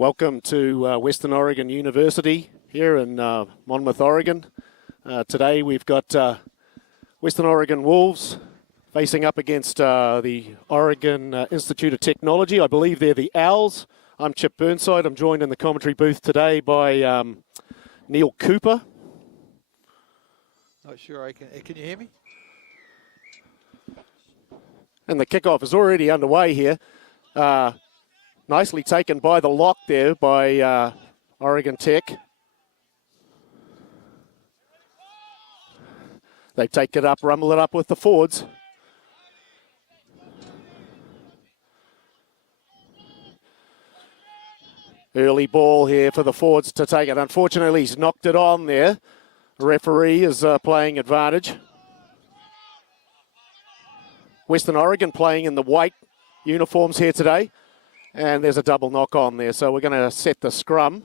Welcome to Western Oregon University here in Monmouth, Oregon. Today we've got Western Oregon Wolves facing up against the Oregon Institute of Technology. I believe they're the Owls. I'm Chip Burnside. I'm joined in the commentary booth today by Neil Cooper. Not sure I can. Can you hear me? And the kickoff is already underway here. Nicely taken by the lock there by Oregon Tech. They take it up, rumble it up with the forwards. Early ball here for the forwards to take it. Unfortunately, he's knocked it on there. The referee is playing advantage. Western Oregon playing in the white uniforms here today. And there's a double knock on there, so we're going to set the scrum.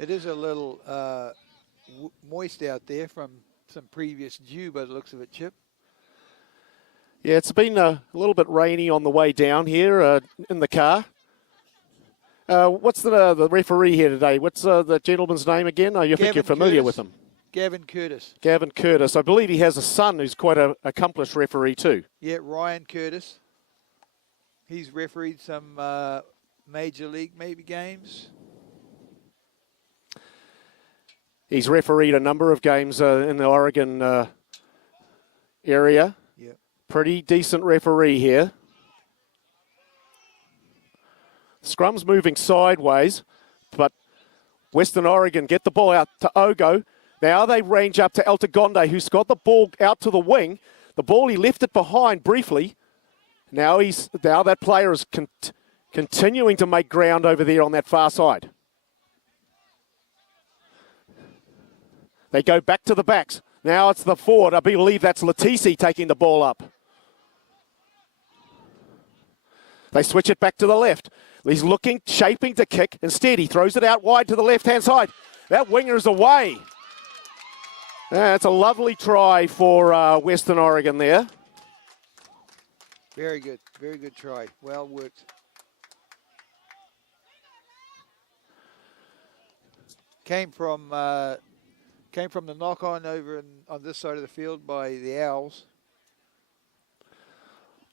It is a little moist out there from some previous dew by the looks of it, Chip. Yeah, it's been a little bit rainy on the way down here in the car. What's the referee here today? What's the gentleman's name again? I think you're familiar with him. Gavin Curtis. Gavin Curtis. I believe he has a son who's quite an accomplished referee too. Yeah, Ryan Curtis. He's refereed some major league maybe games. He's refereed a number of games in the Oregon area. Yep. Pretty decent referee here. Scrum's moving sideways, but Western Oregon get the ball out to Ogo. Now they range up to Altagonde, who's got the ball out to the wing. The ball, he left it behind briefly. Now that player is continuing to make ground over there on that far side. They go back to the backs. Now it's the forward. I believe that's Latisi taking the ball up. They switch it back to the left. He's looking, shaping to kick. Instead, he throws it out wide to the left-hand side. That winger is away. That's a lovely try for Western Oregon there. Very good try. Well worked. Came from the knock on over on this side of the field by the Owls.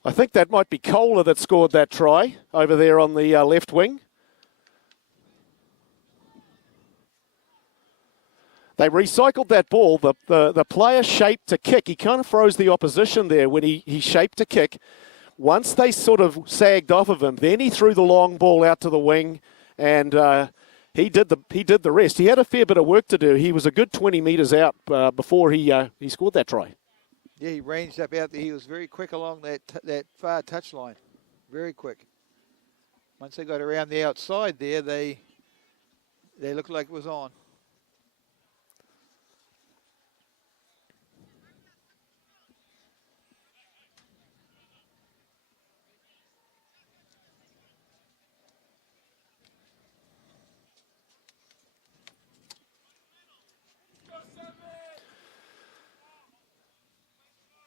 I think that might be Kohler that scored that try over there on the left wing. They recycled that ball. The player shaped to kick. He kind of froze the opposition there when he shaped to kick. Once they sort of sagged off of him, then he threw the long ball out to the wing, and he did the rest. He had a fair bit of work to do. He was a good 20 metres out before he scored that try. Yeah, he ranged up out there. He was very quick along that far touch line. Very quick. Once they got around the outside there, they looked like it was on.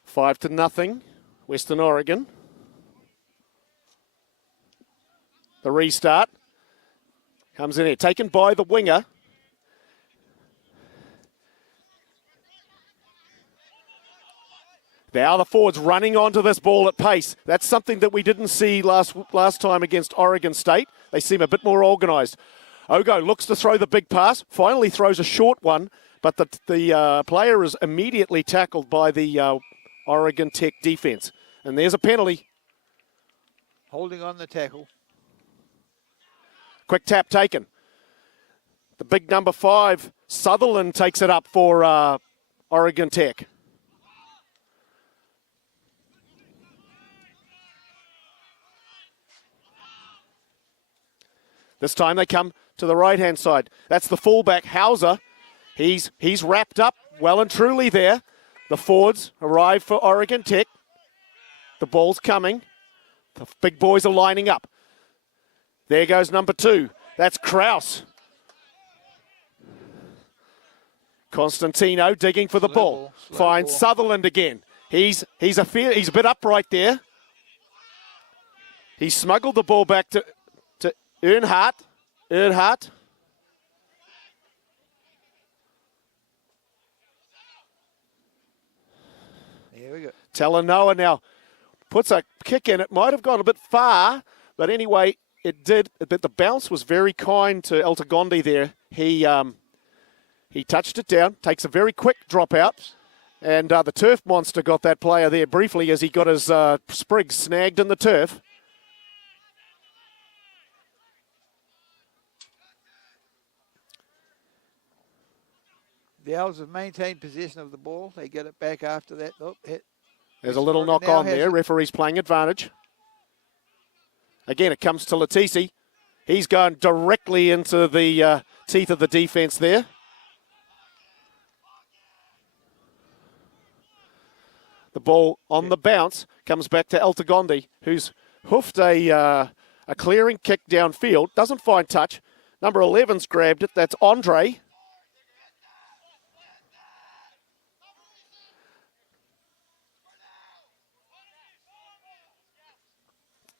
Five to nothing, Western Oregon. The restart comes in here, taken by the winger. Now the forwards running onto this ball at pace. That's something that we didn't see last time against Oregon State. They seem a bit more organised. Ogo looks to throw the big pass, finally throws a short one, but the player is immediately tackled by the Oregon Tech defense. And there's a penalty. Holding on the tackle. Quick tap taken. The big number 5, Sutherland, takes it up for Oregon Tech. This time they come to the right-hand side. That's the fullback, Hauser. He's wrapped up well and truly there. The forwards arrive for Oregon Tech. The ball's coming. The big boys are lining up. There goes number 2. That's Kraus. Constantino digging for the ball. Finds Sutherland again. He's a bit upright there. He smuggled the ball back to Earnhardt. Here we go. Talanoa now puts a kick in. It might have gone a bit far, but anyway, it did. But the bounce was very kind to Altagondi there. He touched it down, takes a very quick drop out, and the turf monster got that player there briefly as he got his sprig snagged in the turf. The Owls have maintained possession of the ball. They get it back after that. Oh, hit. There's a little knock on there. Referee's playing advantage. Again, it comes to Latisi. He's going directly into the teeth of the defence there. The ball on the bounce comes back to Altagondi, who's hoofed a clearing kick downfield. Doesn't find touch. Number 11's grabbed it. That's Andre.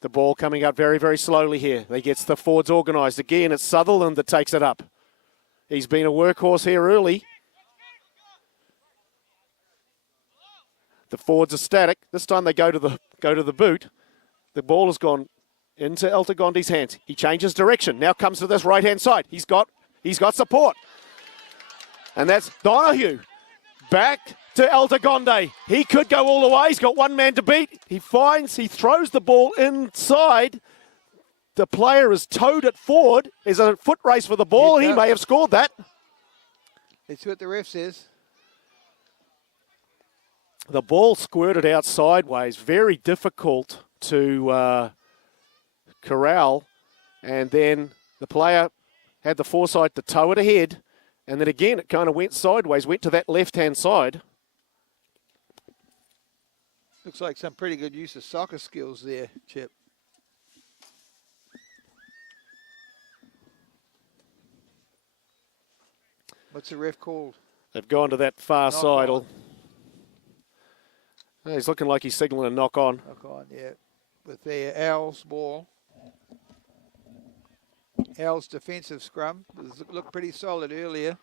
The ball coming out very, very slowly here. He gets the forwards organised. Again, it's Sutherland that takes it up. He's been a workhorse here early. The forwards are static. This time they go to the boot. The ball has gone into Altagondi's hands. He changes direction. Now comes to this right-hand side. He's got support. And that's Donahue. Back to Altagondi. He could go all the way. He's got one man to beat. He throws the ball inside. The player has towed it forward. There's a foot race for the ball. He may have scored that. That's what the ref says. The ball squirted out sideways. Very difficult to corral. And then the player had the foresight to tow it ahead. And then again, it kind of went sideways, went to that left-hand side. Looks like some pretty good use of soccer skills there, Chip. What's the ref called? They've gone to that far Knock side. on. He's looking like he's signaling a knock on. Knock on, yeah. With the Owls ball. Owls defensive scrum. Looked pretty solid earlier.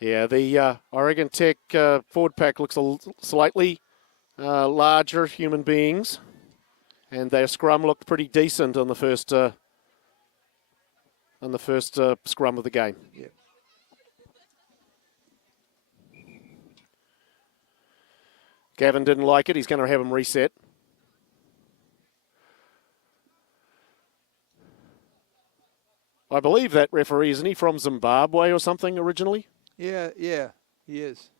Yeah, the Oregon Tech forward pack looks slightly larger human beings. And their scrum looked pretty decent on the first scrum of the game. Yep. Gavin didn't like it. He's going to have him reset. I believe that referee, isn't he from Zimbabwe or something originally? Yeah, he is.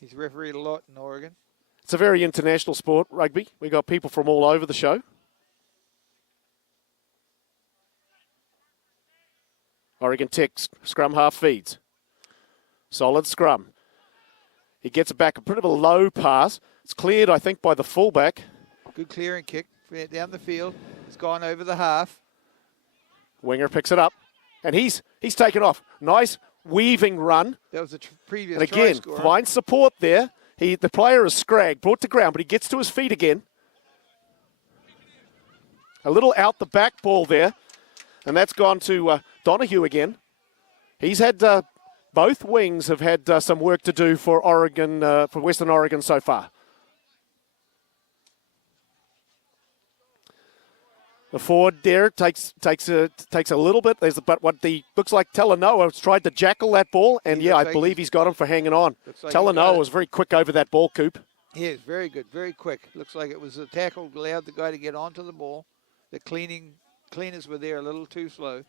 He's refereed a lot in Oregon. It's a very international sport, rugby. We got people from all over the show. Oregon Tech scrum half feeds. Solid scrum. He gets it back, a bit of a low pass. It's cleared, I think, by the fullback. Good clearing kick down the field. It's gone over the half. Winger picks it up, and he's taken off. Nice weaving run. That was the previous and again, try scorer. Finds support there. The player is scragged, brought to ground, but he gets to his feet again. A little out the back ball there, and that's gone to Donahue again. He's had both wings have had some work to do for Oregon, for Western Oregon so far. The forward there takes a little bit. But what looks like Talanoa has tried to jackal that ball, and I believe he's got him for hanging on. Like Talanoa was very quick over that ball, Coop. Yes, very good, very quick. Looks like it was a tackle allowed the guy to get onto the ball. The cleaners were there a little too slow.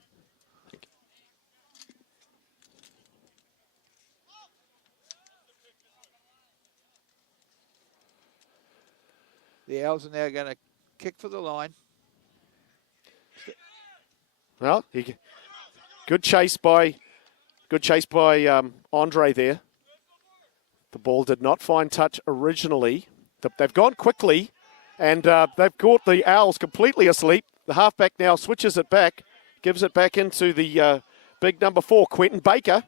The Owls are now going to kick for the line. Well, good chase by Andre there. The ball did not find touch originally. They've gone quickly, and they've caught the Owls completely asleep. The halfback now switches it back, gives it back into the big number 4, Quentin Baker.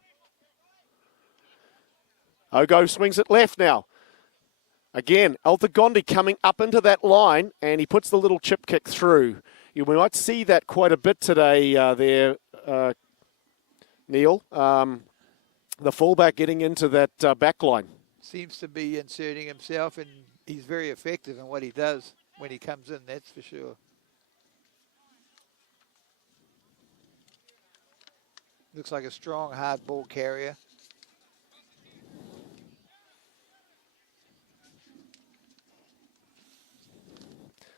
Ogo swings it left now. Again, Altagondi coming up into that line, and he puts the little chip kick through. We might see that quite a bit today there, Neil. The fullback getting into that back line. Seems to be inserting himself, and he's very effective in what he does when he comes in, that's for sure. Looks like a strong, hard ball carrier.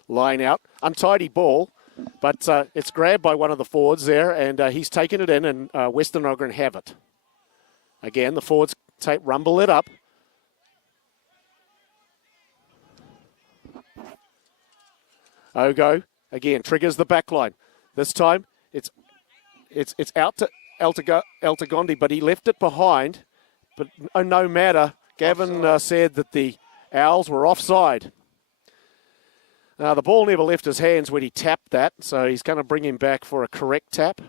Line out, untidy ball, but it's grabbed by one of the forwards there, and he's taken it in, and Western Oregon have it. Again, the forwards rumble it up. Ogo, again, triggers the back line. This time, it's out to Altagondi, but he left it behind. But no matter, Gavin said that the Owls were offside. The ball never left his hands when he tapped that, so he's going to bring him back for a correct tap.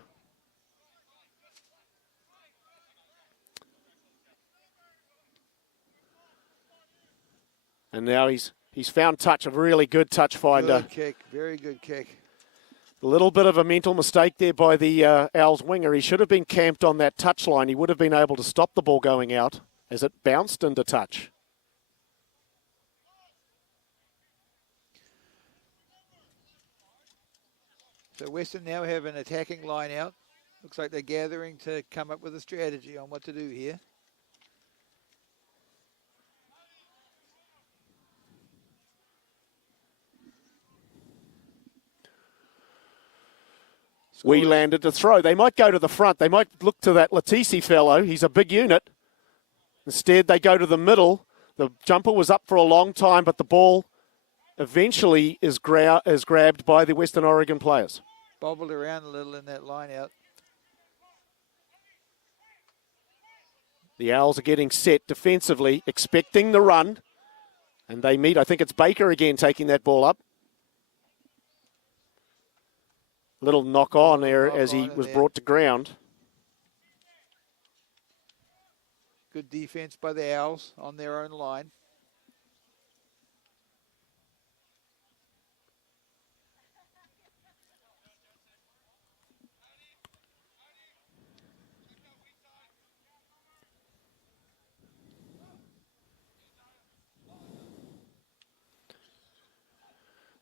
And now he's found touch, a really good touch finder. Good kick, very good kick. A little bit of a mental mistake there by the Owls winger. He should have been camped on that touch line. He would have been able to stop the ball going out as it bounced into touch. So Western now have an attacking line out. Looks like they're gathering to come up with a strategy on what to do here. We landed to throw. They might go to the front. They might look to that Latisi fellow. He's a big unit. Instead, they go to the middle. The jumper was up for a long time, but the ball eventually is grabbed by the Western Oregon players. Bobbled around a little in that line out. The Owls are getting set defensively, expecting the run. And they meet. I think it's Baker again taking that ball up. Little knock on there as he was brought to ground. Good defense by the Owls on their own line.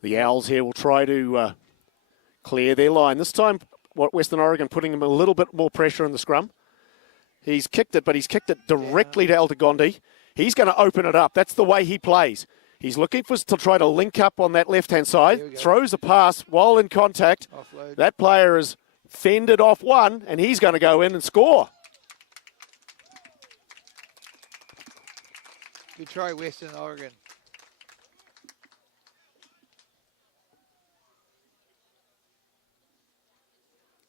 The Owls here will try to clear their line. This time, Western Oregon putting him a little bit more pressure in the scrum. He's kicked it, but he's kicked it directly to Altagondi. He's going to open it up. That's the way he plays. He's looking to try to link up on that left-hand side. Throws a pass while in contact. Offload. That player is fended off one, and he's going to go in and score. Good try, Western Oregon.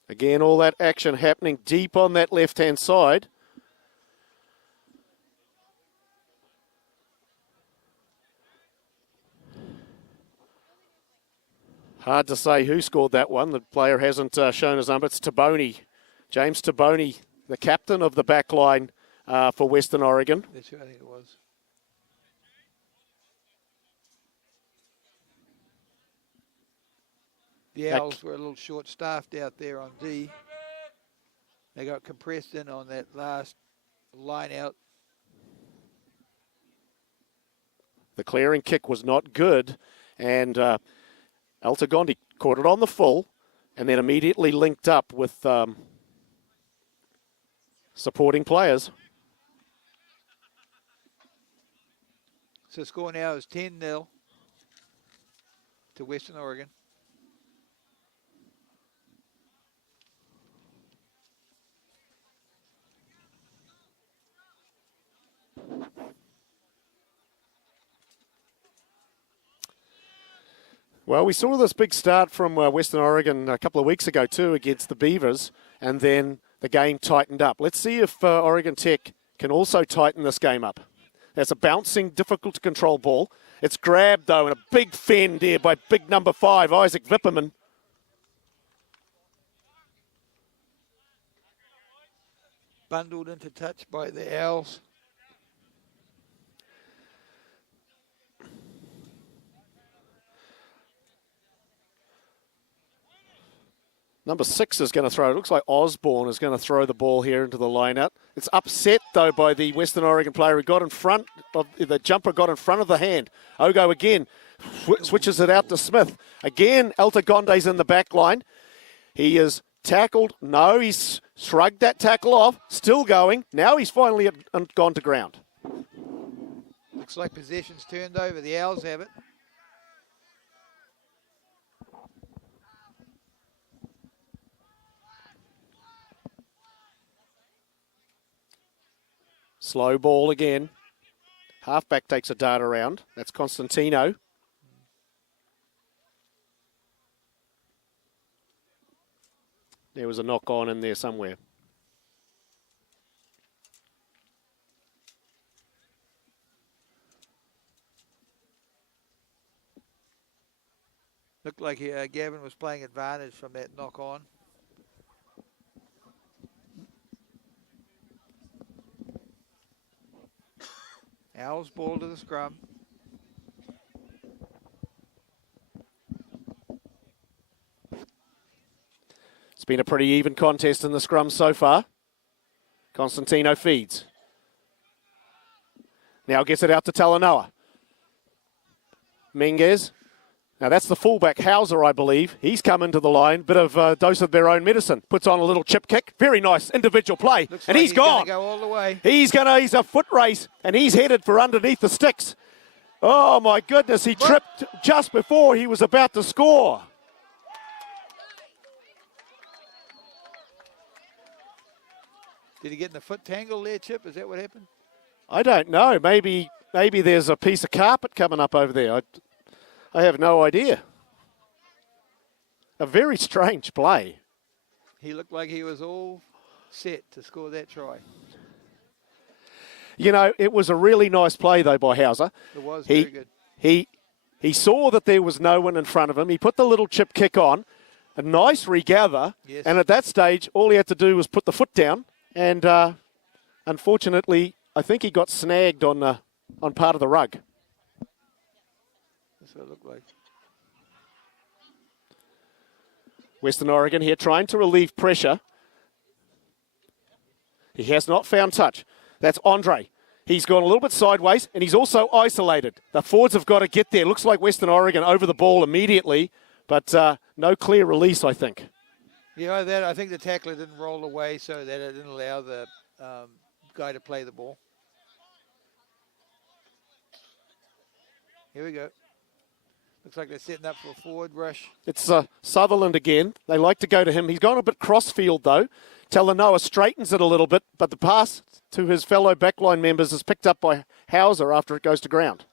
Again, all that action happening deep on that left-hand side. Hard to say who scored that one. The player hasn't shown his number. It's Taboni. James Taboni, the captain of the back line for Western Oregon. That's who I think it was. The Owls were a little short-staffed out there on D. They got compressed in on that last line out. The clearing kick was not good, and Altagondi caught it on the full and then immediately linked up with supporting players. So the score now is 10-0 to Western Oregon. Well, we saw this big start from Western Oregon a couple of weeks ago too against the Beavers, and then the game tightened up. Let's see if Oregon Tech can also tighten this game up. That's a bouncing, difficult to control ball. It's grabbed though, and a big fend here by big number 5, Isaac Vipperman. Bundled into touch by the Owls. Number 6 is going to throw. It looks like Osborne is going to throw the ball here into the line-out. It's upset, though, by the Western Oregon player who got in front of the jumper, got in front of the hand. Ogo again switches it out to Smith. Again, Altagonde's in the back line. He is tackled. No, he's shrugged that tackle off. Still going. Now he's finally gone to ground. Looks like possession's turned over. The Owls have it. Slow ball again. Halfback takes a dart around. That's Constantino. There was a knock on in there somewhere. Looked like Gavin was playing advantage from that knock on. Owls ball to the scrum. It's been a pretty even contest in the scrum so far. Constantino feeds. Now gets it out to Talanoa. Menges. Now that's the fullback, Hauser, I believe. He's come into the line. Bit of a dose of their own medicine. Puts on a little chip kick. Very nice individual play. Looks and like he's gone. Go all the way. He's a foot race, and he's headed for underneath the sticks. Oh my goodness, he tripped just before he was about to score. Did he get in the foot tangle there, Chip? Is that what happened? I don't know. Maybe there's a piece of carpet coming up over there. I have no idea. A very strange play. He looked like he was all set to score that try. You know, it was a really nice play, though, by Hauser. It was very good. He saw that there was no one in front of him. He put the little chip kick on, a nice regather, yes. And at that stage, all he had to do was put the foot down. And unfortunately, I think he got snagged on part of the rug. That's what it looked like. Western Oregon here trying to relieve pressure. He has not found touch. That's Andre. He's gone a little bit sideways, and he's also isolated. The forwards have got to get there. Looks like Western Oregon over the ball immediately, but no clear release, I think. Yeah, I think the tackler didn't roll away, so that it didn't allow the guy to play the ball. Here we go. Looks like they're setting up for a forward rush. It's Sutherland again. They like to go to him. He's gone a bit cross-field, though. Talanoa straightens it a little bit, but the pass to his fellow backline members is picked up by Hauser after it goes to ground.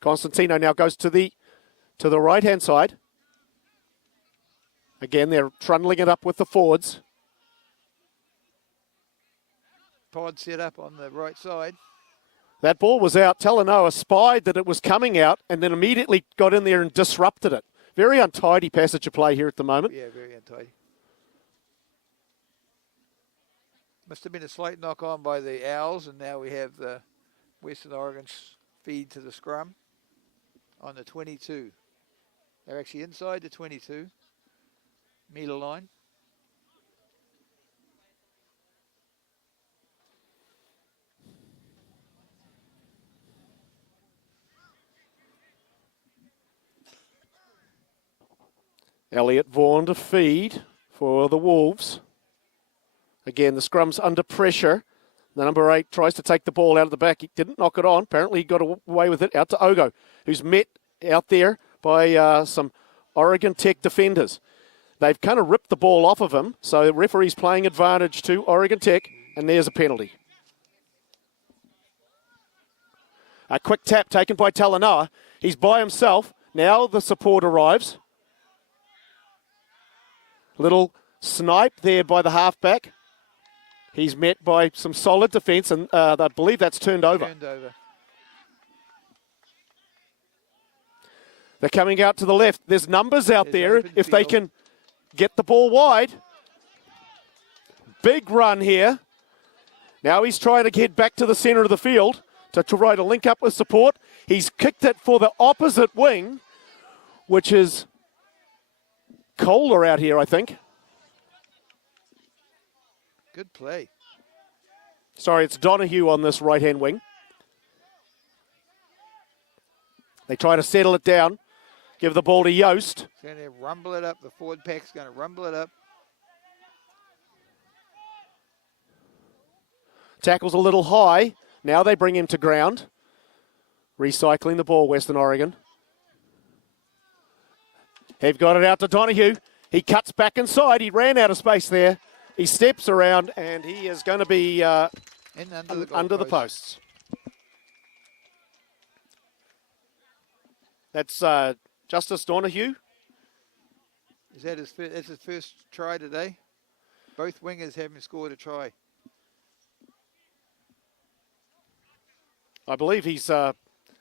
Constantino now goes to the right-hand side. Again, they're trundling it up with the forwards. Pod set up on the right side. That ball was out. Talanoa spied that it was coming out and then immediately got in there and disrupted it. Very untidy passage of play here at the moment. Yeah, very untidy. Must have been a slight knock on by the Owls, and now we have the Western Oregon feed to the scrum on the 22. They're actually inside the 22 metre line. Elliot Vaughan to feed for the Wolves. Again, the scrum's under pressure. The number 8 tries to take the ball out of the back. He didn't knock it on. Apparently he got away with it out to Ogo, who's met out there by some Oregon Tech defenders. They've kind of ripped the ball off of him, so the referee's playing advantage to Oregon Tech, and there's a penalty. A quick tap taken by Talanoa. He's by himself. Now the support arrives. Little snipe there by the halfback. He's met by some solid defence, and I believe that's turned over. They're coming out to the left. There's numbers out there if they can get the ball wide. Big run here. Now he's trying to get back to the centre of the field. to try to link up with support. He's kicked it for the opposite wing, which is colder out here, I think. Good play. Sorry, it's Donahue on this right-hand wing. They try to settle it down, give the ball to Yost. He's going to rumble it up. The forward pack's going to rumble it up. Tackles a little high. Now they bring him to ground. Recycling the ball, Western Oregon. They've got it out to Donahue. He cuts back inside. He ran out of space there. He steps around, and he is going to be under the posts. That's Justice Donahue. Is that that's his first try today? Both wingers haven't scored a try. I believe he's an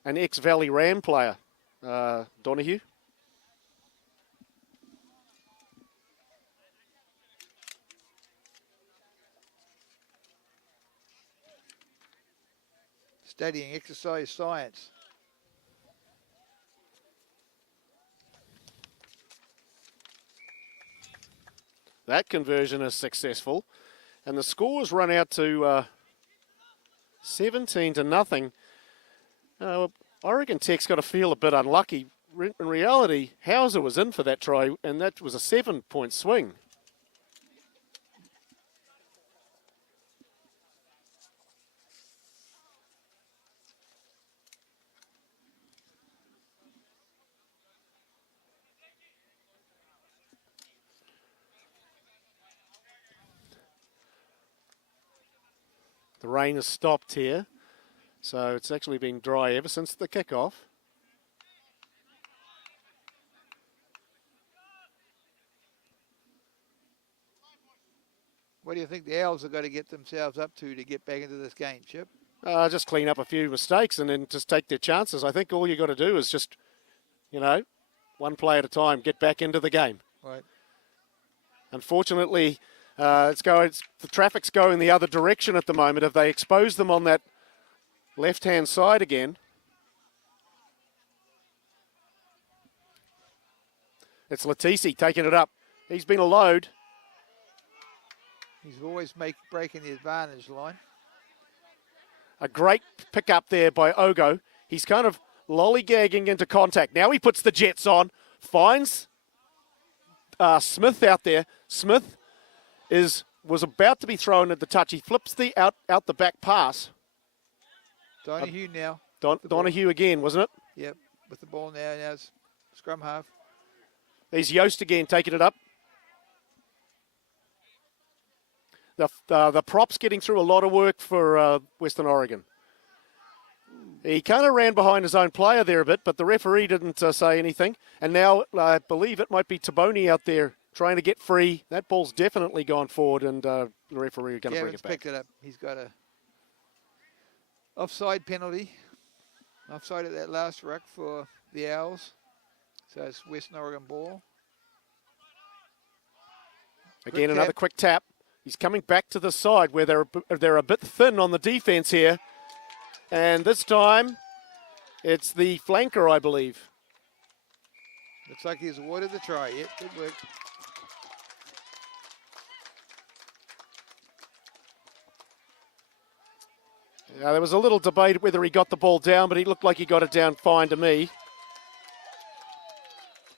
ex-Valley Ram player, Donahue. Studying exercise science. That conversion is successful, and the scores run out to 17-0. Oregon Tech's got to feel a bit unlucky. In reality, Hauser was in for that try, and that was a 7-point swing. The rain has stopped here, so it's actually been dry ever since the kickoff. What do you think the Owls have got to get themselves up to get back into this game, Chip? Just clean up a few mistakes and then just take their chances. I think all you got to do is just, one play at a time, get back into the game. Right. Unfortunately, the traffic's going the other direction at the moment. If they expose them on that left-hand side again, it's Latisi taking it up. He's been a load. He's always breaking the advantage line. A great pick up there by Ogo. He's kind of lollygagging into contact. Now he puts the jets on, finds Smith out there. Smith was about to be thrown at the touch. He flips the out the back pass. Donahue now. Donahue again, wasn't it? Yep, with the ball now. Now it's scrum half. There's Yost again taking it up. The prop's getting through a lot of work for Western Oregon. He kind of ran behind his own player there a bit, but the referee didn't say anything. And now I believe it might be Taboni out there trying to get free. That ball's definitely gone forward, and the referee is going to bring it back. Picked it up. He's got a offside penalty. Offside at that last ruck for the Owls. So it's Western Oregon ball. Again, another quick tap. He's coming back to the side where they're a bit thin on the defense here. And this time, it's the flanker, I believe. Looks like he's awarded the try. Yep, good work. Yeah, there was a little debate whether he got the ball down, but he looked like he got it down fine to me.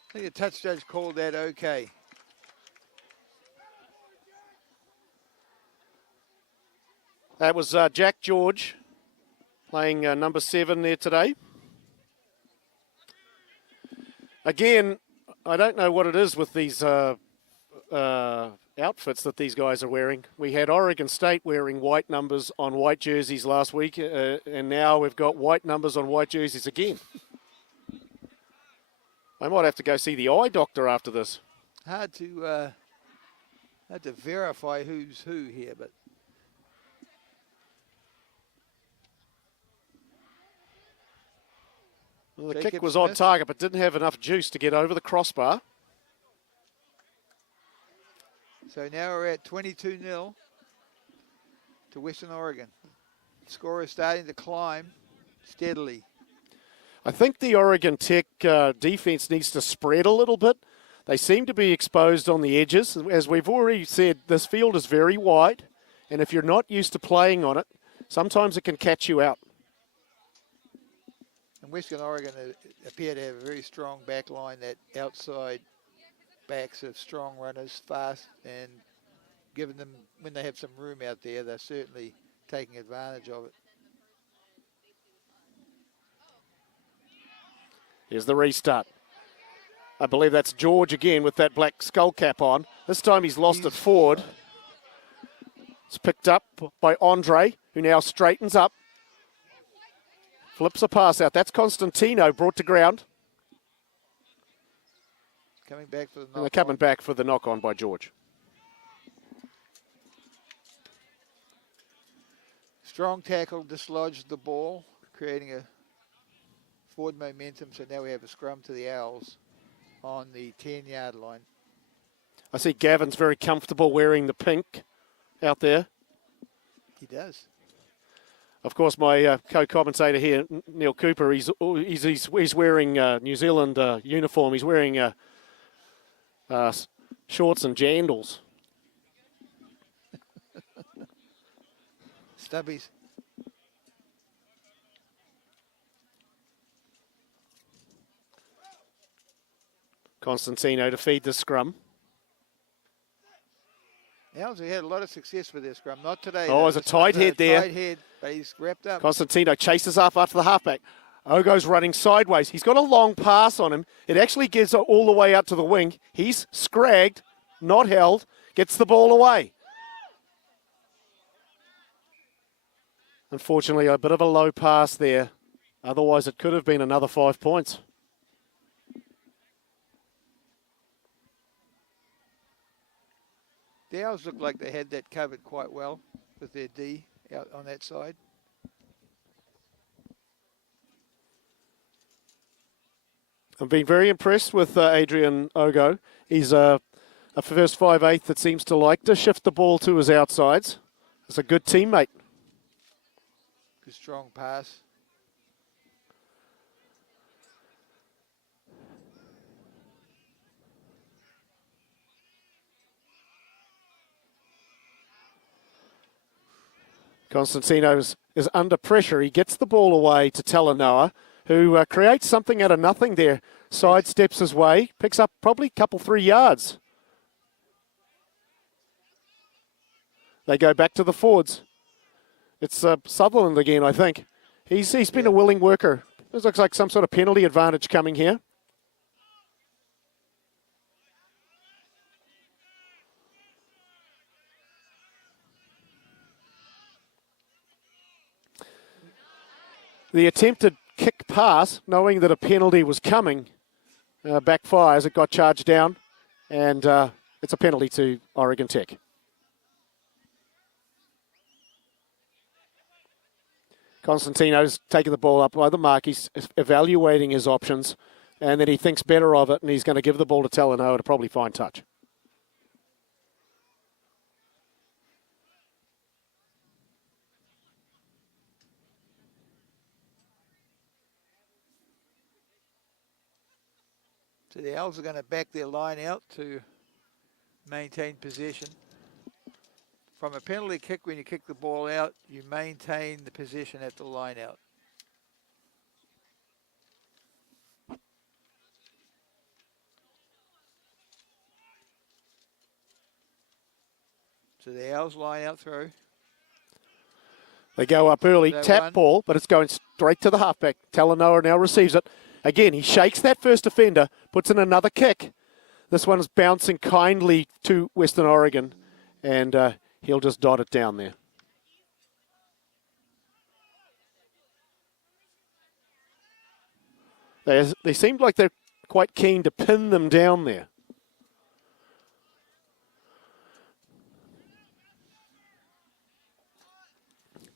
I think the touch judge called that okay. That was Jack George playing number 7 there today. Again, I don't know what it is with these outfits that these guys are wearing. We had Oregon State wearing white numbers on white jerseys last week, and now we've got white numbers on white jerseys again. I might have to go see the eye doctor after this. Hard to verify who's who here, but well, the kick was on target, but didn't have enough juice to get over the crossbar. So now we're at 22-0 to Western Oregon. The score is starting to climb. steadily. I think the Oregon Tech defense needs to spread a little bit. They seem to be exposed on the edges. As we've already said, this field is very wide, and if you're not used to playing on it, sometimes it can catch you out. And Western Oregon appear to have a very strong back line. That outside backs of strong runners, fast, and giving them, when they have some room out there, they're certainly taking advantage of it. Here's the restart. I believe that's George again with that black skull cap on. This time he's lost it forward. It's picked up by Andre, who now straightens up. Flips a pass out. That's Constantino brought to ground. Coming back for the knock. And they're coming back for the knock on by George. Strong tackle dislodged the ball, creating a forward momentum. So now we have a scrum to the Owls on the 10-yard line. I see Gavin's very comfortable wearing the pink out there. He does. Of course, my co-commentator here, Neil Cooper, he's wearing New Zealand uniform. He's wearing shorts and jandals. Stubbies. Constantino to feed the scrum. Owls had a lot of success with their scrum. Not today. Oh, there's a tight head there. Tight head, but he's wrapped up. Constantino chases up after the halfback. Ogo's running sideways. He's got a long pass on him. It actually gets all the way out to the wing. He's scragged, not held, gets the ball away. Unfortunately, a bit of a low pass there. Otherwise, it could have been another 5 points. The Owls looked like they had that covered quite well with their D out on that side. I've been very impressed with Adrian Ogo. He's a first 5'8" that seems to like to shift the ball to his outsides. He's a good teammate. Good strong pass. Constantino is under pressure. He gets the ball away to Talanoa, who creates something out of nothing there. Sidesteps his way, picks up probably a couple, 3 yards. They go back to the forwards. It's Sutherland again, I think. He's been a willing worker. This looks like some sort of penalty advantage coming here. The attempted kick pass, knowing that a penalty was coming, backfires. It got charged down, and it's a penalty to Oregon Tech. Constantino's taking the ball up by the mark. He's evaluating his options, and then he thinks better of it, and he's going to give the ball to Talanoa to probably find touch. So the Owls are going to back their line out to maintain possession. From a penalty kick, when you kick the ball out, you maintain the position at the line out. So the Owls line out through. They go up early, tap run. ball, but it's going straight to the halfback. Talanoa now receives it. Again, he shakes that first defender, puts in another kick. This one's bouncing kindly to Western Oregon, and he'll just dot it down there. They seemed like they're quite keen to pin them down there.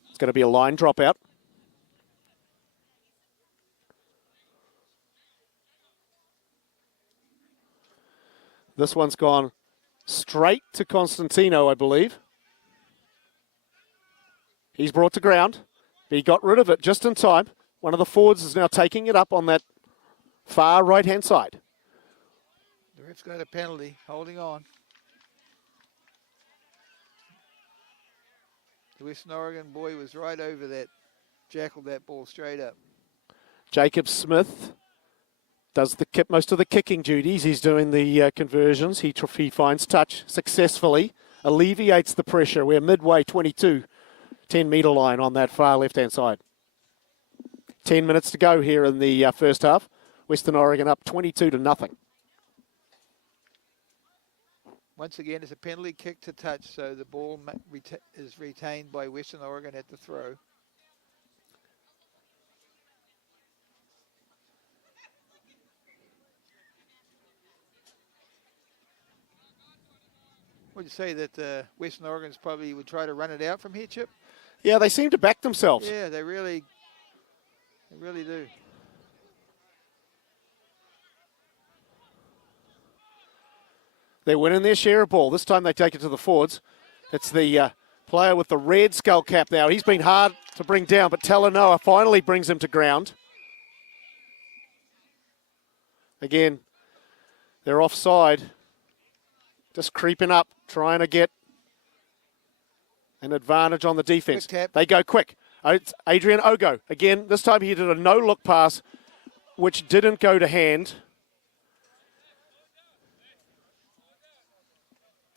It's going to be a line dropout. This one's gone straight to Constantino, I believe. He's brought to ground. But he got rid of it just in time. One of the forwards is now taking it up on that far right-hand side. The ref's got a penalty, holding on. The Western Oregon boy was right over that, jackled that ball straight up. Jacob Smith does most of the kicking duties. He's doing the conversions. He finds touch successfully, alleviates the pressure. We're midway, 22, 10-metre line on that far left-hand side. 10 minutes to go here in the first half. Western Oregon up 22-0. Once again, it's a penalty kick to touch, so the ball is retained by Western Oregon at the throw. Would you say that Western Oregon's probably would try to run it out from here, Chip? Yeah, they seem to back themselves. Yeah, they really do. They're winning their share of ball. This time they take it to the forwards. It's the player with the red skull cap now. He's been hard to bring down, but Talanoa finally brings him to ground. Again, they're offside. Just creeping up, trying to get an advantage on the defense. They go quick. It's Adrian Ogo. Again, this time he did a no-look pass, which didn't go to hand.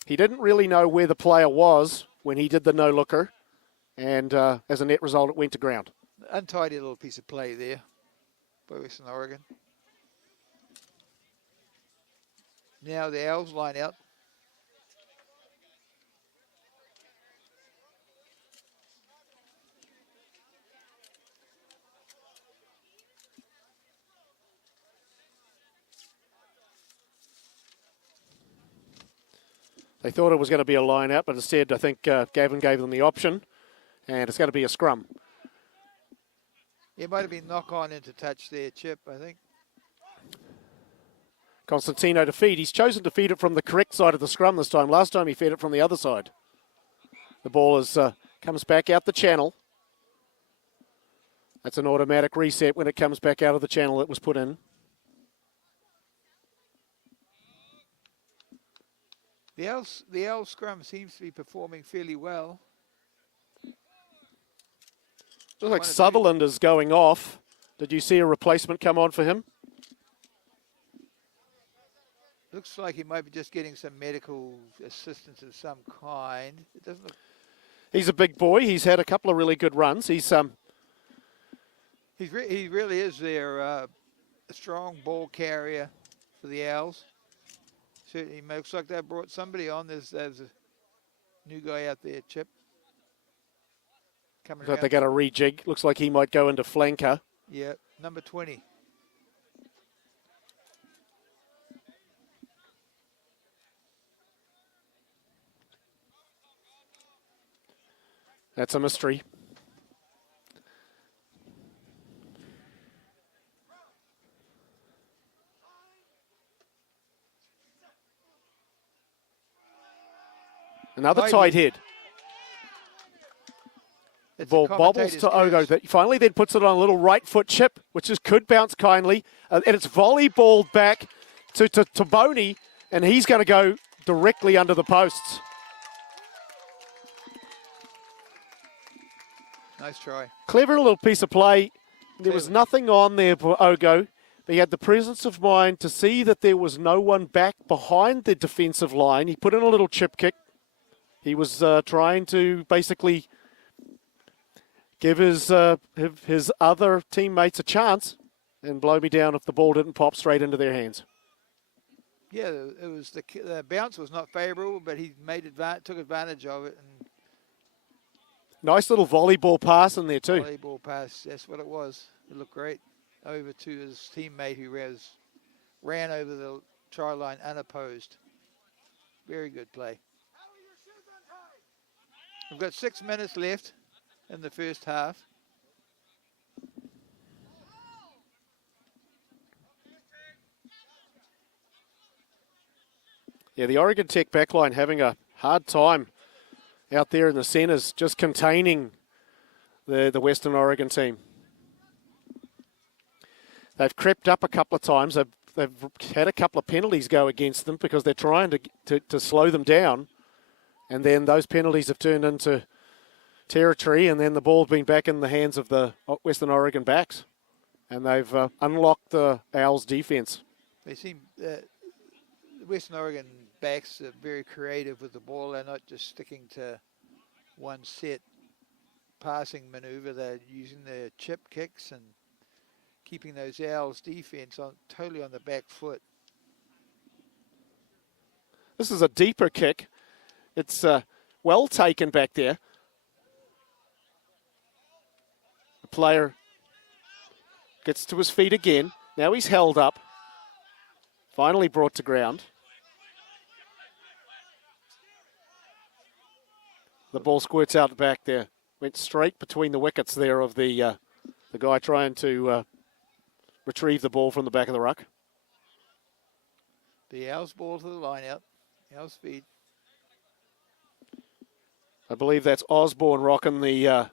He didn't really know where the player was when he did the no-looker, and as a net result, it went to ground. Untidy little piece of play there by Western Oregon. Now the Owls line out. They thought it was going to be a line out, but instead I think Gavin gave them the option, and it's going to be a scrum. It might have been knock-on into touch there, Chip, I think. Constantino to feed. He's chosen to feed it from the correct side of the scrum this time. Last time he fed it from the other side. The ball comes back out the channel. That's an automatic reset when it comes back out of the channel it was put in. The Owls scrum seems to be performing fairly well. Looks like Sutherland is going off. Did you see a replacement come on for him? Looks like he might be just getting some medical assistance of some kind. It doesn't look. He's a big boy. He's had a couple of really good runs. He really is their strong ball carrier for the Owls. Certainly looks like they brought somebody on. There's a new guy out there, Chip. Coming they got a rejig. Looks like he might go into flanker. Yeah, number 20. That's a mystery. Another tight head. The ball bobbles to Ogo. That finally then puts it on a little right foot chip, which could bounce kindly. And it's volleyballed back to Boney, and he's going to go directly under the posts. Nice try. Clever little piece of play. There was nothing on there for Ogo. But he had the presence of mind to see that there was no one back behind the defensive line. He put in a little chip kick. He was trying to basically give his other teammates a chance and blow me down if the ball didn't pop straight into their hands. Yeah, it was the bounce was not favourable, but he took advantage of it. And nice little volleyball pass in there too. Volleyball pass, that's what it was. It looked great. Over to his teammate who ran over the try line unopposed. Very good play. We've got 6 minutes left in the first half. Yeah, the Oregon Tech backline having a hard time out there in the centres, just containing the Western Oregon team. They've crept up a couple of times. They've had a couple of penalties go against them because they're trying to slow them down. And then those penalties have turned into territory, and then the ball's been back in the hands of the Western Oregon backs. And they've unlocked the Owls' defence. They seem, the Western Oregon backs are very creative with the ball. They're not just sticking to one set passing manoeuvre. They're using their chip kicks and keeping those Owls' defence totally on the back foot. This is a deeper kick. It's well taken back there. The player gets to his feet again. Now he's held up. Finally brought to ground. The ball squirts out the back there. Went straight between the wickets there of the guy trying to retrieve the ball from the back of the ruck. The Owls ball to the line out. Owls feed. I believe that's Osborne rocking the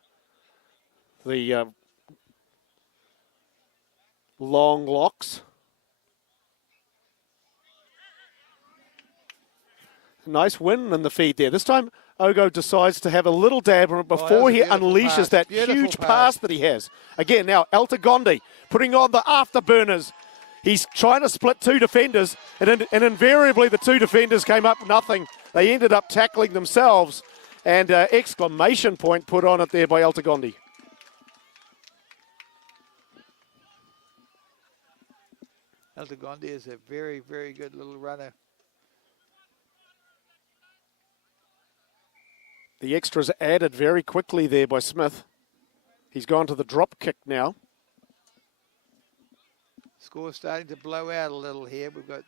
long locks. Nice win in the feed there. This time, Ogo decides to have a little dab on it before he unleashes that huge pass that he has. Again, now, Altagondi putting on the afterburners. He's trying to split two defenders, and invariably the two defenders came up nothing. They ended up tackling themselves, and exclamation point put on it there by Altagondi. Altagondi is a very, very good little runner. The extras added very quickly there by Smith. He's gone to the drop kick now. Score's starting to blow out a little here. We've got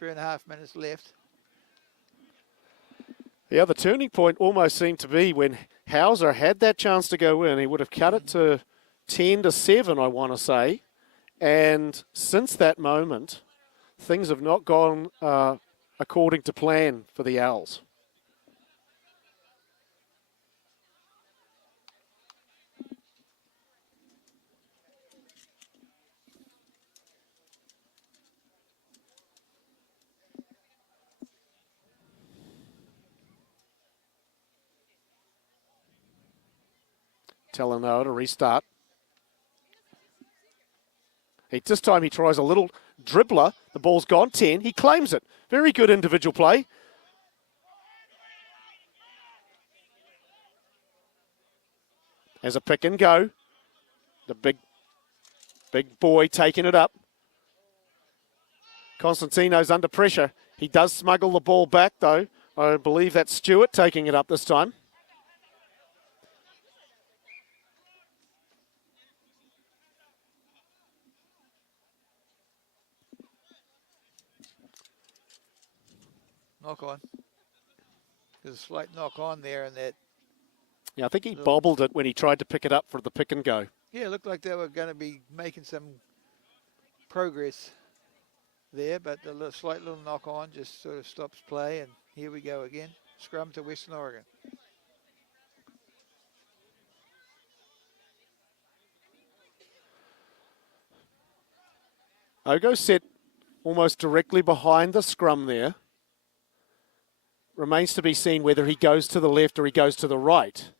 3.5 minutes left. Yeah, the turning point almost seemed to be when Hauser had that chance to go in. He would have cut it to 10-7, I want to say. And since that moment, things have not gone according to plan for the Owls. Telling Noah to restart. This time he tries a little dribbler. The ball's gone 10. He claims it. Very good individual play. As a pick and go. The big boy taking it up. Constantino's under pressure. He does smuggle the ball back though. I believe that's Stewart taking it up this time. Knock on. There's a slight knock on there, and that. Yeah, I think he bobbled it when he tried to pick it up for the pick and go. Yeah, it looked like they were going to be making some progress there, but a slight little knock on just sort of stops play, and here we go again. Scrum to Western Oregon. Ogo set almost directly behind the scrum there. Remains to be seen whether he goes to the left or he goes to the right.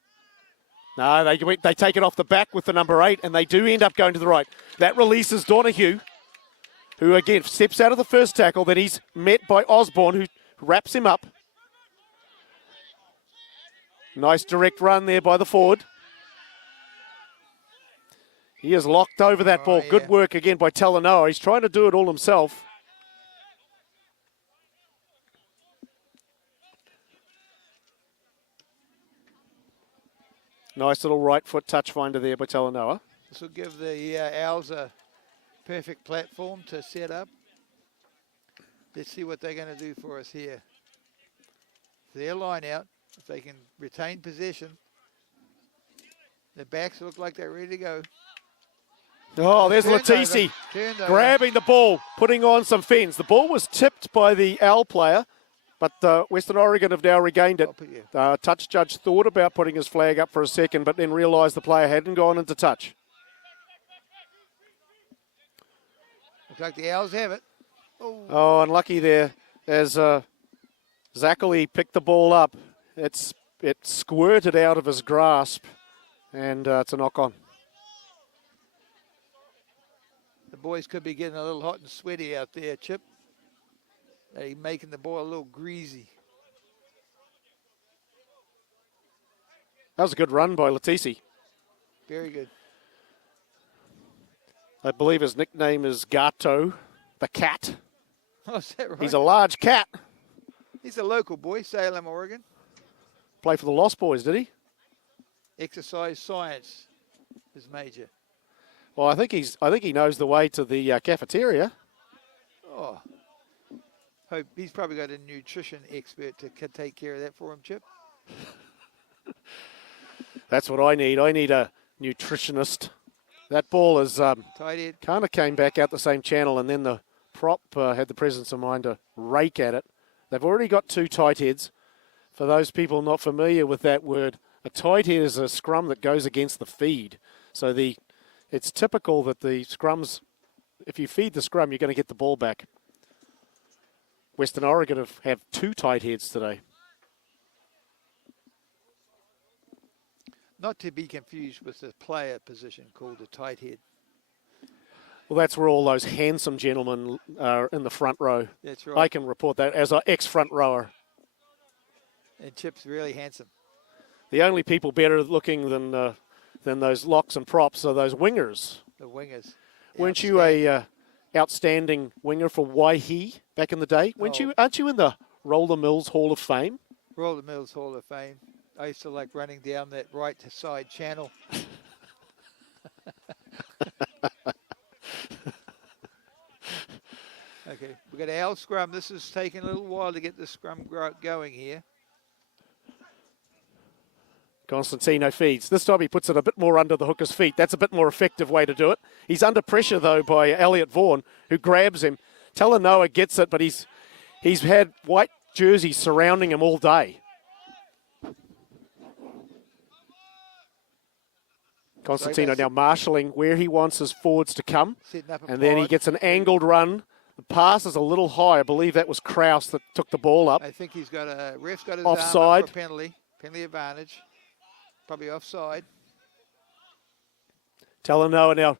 No, they take it off the back with the number 8, and they do end up going to the right. That releases Donahue, who again steps out of the first tackle. Then he's met by Osborne, who wraps him up. Nice direct run there by the forward. He is locked over that ball. Yeah. Good work again by Talanoa. He's trying to do it all himself. Nice little right foot touch finder there by Talanoa. This will give the Owls a perfect platform to set up. Let's see what they're going to do for us here. Their line out, if they can retain possession. The backs look like they're ready to go. Oh, there's Latisi grabbing the ball, putting on some fins. The ball was tipped by the Owl player, but Western Oregon have now regained it. Touch judge thought about putting his flag up for a second, but then realised the player hadn't gone into touch. Looks like the Owls have it. Oh, Oh, unlucky there as Zachary picked the ball up. It squirted out of his grasp, and it's a knock on. the boys could be getting a little hot and sweaty out there, Chip. They're making the ball a little greasy. That was a good run by Latisi. Very good. I believe his nickname is Gato, the cat. Oh, is that right? He's a large cat. He's a local boy, Salem, Oregon. Play for the Lost Boys, did he? Exercise science is major. Well, I think he knows the way to the cafeteria. Oh, hope he's probably got a nutrition expert to take care of that for him, Chip. That's what I need. I need a nutritionist. That ball is Tight head. kind of came back out the same channel, and then the prop had the presence of mind to rake at it. They've already got 2 tight heads. For those people not familiar with that word, a tight head is a scrum that goes against the feed. So it's typical that the scrums, if you feed the scrum, you're going to get the ball back. Western Oregon have 2 tight heads today. Not to be confused with the player position called the tight head. Well, that's where all those handsome gentlemen are in the front row. That's right. I can report that as an ex-front rower. And Chip's really handsome. The only people better looking than those locks and props are those wingers. The wingers. Weren't you a outstanding winger for Waihi back in the day? Aren't you in the Roller Mills Hall of Fame? Roller Mills Hall of Fame. I used to like running down that right side channel. Okay, we've got our scrum. This is taking a little while to get the scrum going here. Constantino feeds. This time he puts it a bit more under the hooker's feet. That's a bit more effective way to do it. He's under pressure, though, by Elliot Vaughan, who grabs him. Talanoa gets it, but he's had white jerseys surrounding him all day. Constantino now marshalling where he wants his forwards to come. And then he gets an angled run. The pass is a little high. I believe that was Kraus that took the ball up. I think he's got ref's got his offside. arm up for a penalty. Penalty advantage. Probably offside. Talanoa now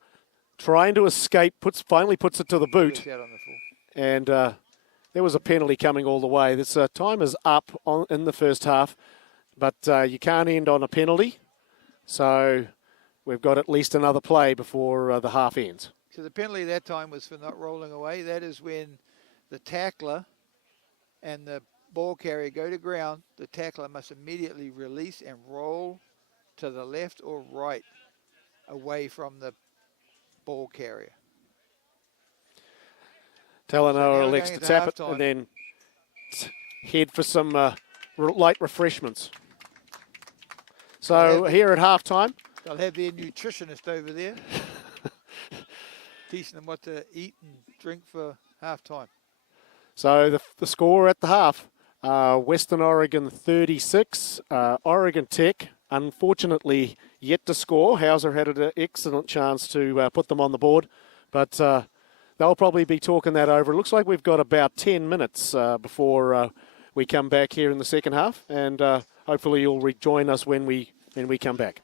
trying to escape, finally puts it to the boot. Out on the full. And there was a penalty coming all the way. This time is up in the first half, but you can't end on a penalty. So we've got at least another play before the half ends. So the penalty that time was for not rolling away. That is when the tackler and the ball carrier go to ground. The tackler must immediately release and roll to the left or right away from the ball carrier. Talanoa So elects to tap it and then head for some light refreshments. So here at halftime, they'll have their nutritionist over there teaching them what to eat and drink for halftime. So the score at the half, Western Oregon 36, Oregon Tech unfortunately yet to score. Hauser had an excellent chance to put them on the board, but they'll probably be talking that over. It looks like we've got about 10 minutes before we come back here in the second half, and hopefully you'll rejoin us when we come back.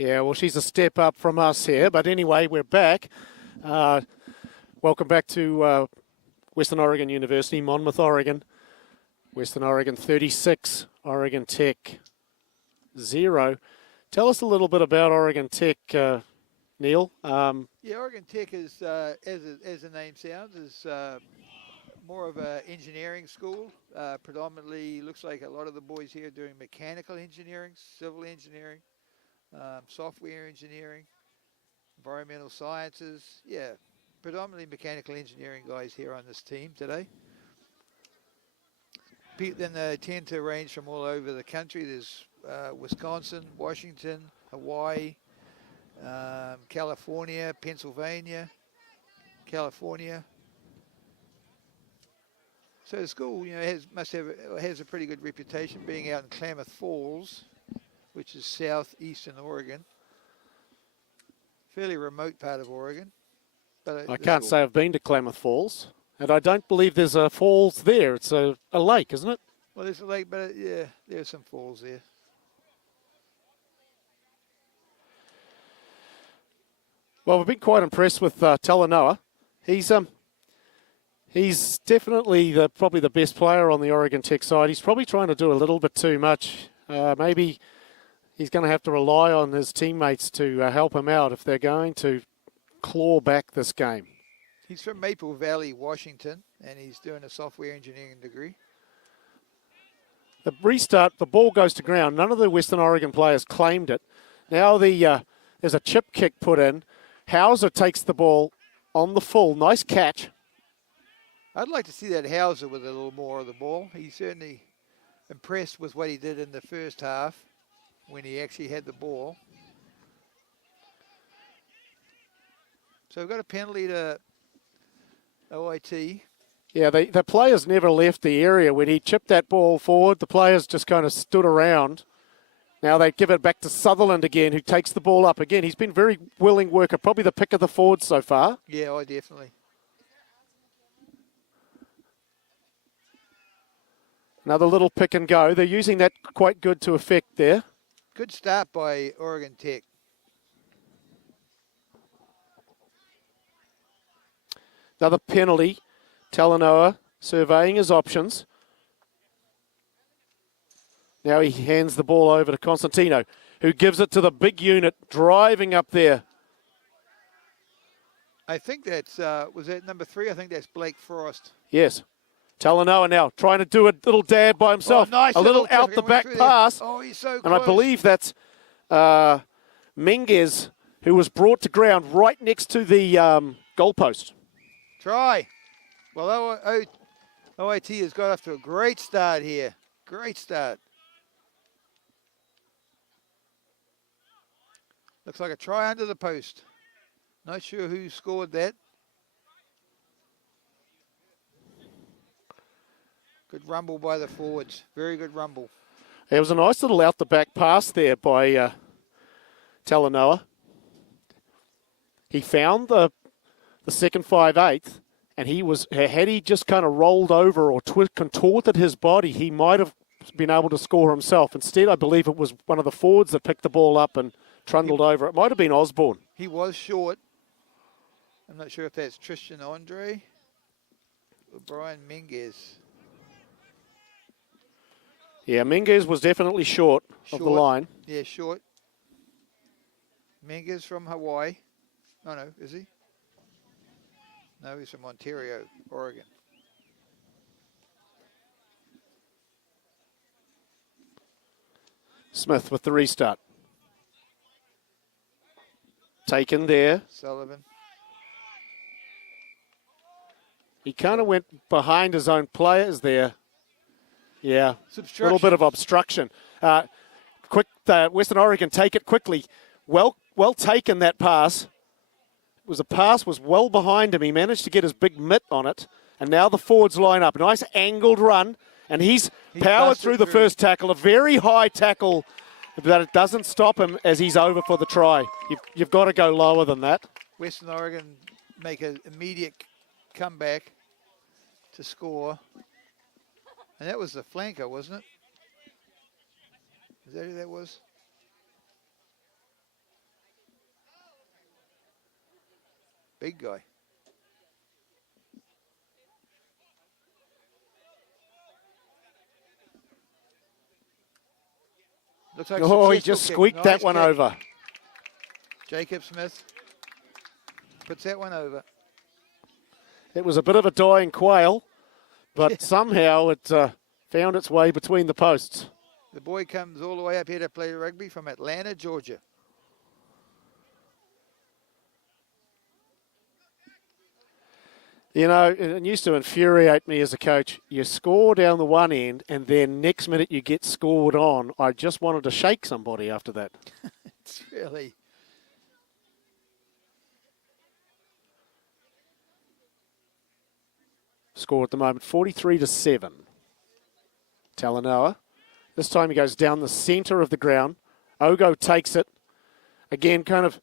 Yeah, well, she's a step up from us here. But anyway, we're back. Welcome back to Western Oregon University, Monmouth, Oregon. Western Oregon 36, Oregon Tech 0. Tell us a little bit about Oregon Tech, Neil. Yeah, Oregon Tech is, as the name sounds, is more of an engineering school. Predominantly, looks like a lot of the boys here are doing mechanical engineering, civil engineering, software engineering, environmental sciences. Yeah, predominantly mechanical engineering guys here on this team today. Then they tend to range from all over the country. There's Wisconsin, Washington, Hawaii, California, Pennsylvania, California. So the school, you know, has a pretty good reputation, being out in Klamath Falls, which is southeastern Oregon. Fairly remote part of Oregon. But I can't say I've been to Klamath Falls, and I don't believe there's a falls there. It's a lake, isn't it? Well, there's a lake, but yeah, there's some falls there. Well, we've been quite impressed with Talanoa. He's definitely probably the best player on the Oregon Tech side. He's probably trying to do a little bit too much. Maybe he's going to have to rely on his teammates to help him out if they're going to claw back this game. He's from Maple Valley, Washington, and he's doing a software engineering degree. The restart, the ball goes to ground. None of the Western Oregon players claimed it. Now there's a chip kick put in. Hauser takes the ball on the full. Nice catch. I'd like to see that Hauser with a little more of the ball. He's certainly impressed with what he did in the first half when he actually had the ball. So we've got a penalty to OIT. Yeah, the players never left the area. When he chipped that ball forward, the players just kind of stood around. Now they give it back to Sutherland again, who takes the ball up again. He's been very willing worker, probably the pick of the forwards so far. Yeah, definitely. Another little pick and go. They're using that quite good to effect there. Good start by Oregon Tech. Another penalty. Talanoa surveying his options. Now he hands the ball over to Constantino, who gives it to the big unit driving up there. I think that's, was that number 3? I think that's Blake Frost. Yes. Talanoa now trying to do a little dab by himself. Oh, nice a little out the back pass. Oh, he's so close. And I believe that's Minguez, who was brought to ground right next to the goalpost. Try. Well, OIT has got off to a great start here. Great start. Looks like a try under the post. Not sure who scored that. Good rumble by the forwards. Very good rumble. There was a nice little out the back pass there by Talanoa. He found the second 5/8, and had he just kind of rolled over or contorted his body, he might have been able to score himself. Instead, I believe it was one of the forwards that picked the ball up and trundled over. It might have been Osborne. He was short. I'm not sure if that's Tristan Andre or Brian Minguez. Yeah, Minguez was definitely short of the line. Yeah, short. Minguez from Hawaii. Oh, no, is he? No, he's from Ontario, Oregon. Smith with the restart. Taken there. Sullivan. He kind of went behind his own players there. Yeah, a little bit of obstruction. Western Oregon take it quickly. Well taken, that pass. Was well behind him. He managed to get his big mitt on it. And now the forwards line up. Nice angled run. And he's powered through the first tackle. A very high tackle, but it doesn't stop him as he's over for the try. You've got to go lower than that. Western Oregon make an immediate comeback to score. And that was the flanker, wasn't it? Is that who that was? Big guy. Looks like Oh, he successful just kick. squeaked Nice that one kick. over. Jacob Smith puts that one over. It was a bit of a dying quail, but somehow it found its way between the posts. The boy comes all the way up here to play rugby from Atlanta, Georgia. You know, it used to infuriate me as a coach. You score down the one end, and then next minute you get scored on. I just wanted to shake somebody after that. It's really... Score at the moment, 43-7. Talanoa. This time he goes down the centre of the ground. Ogo takes it. Again, kind of...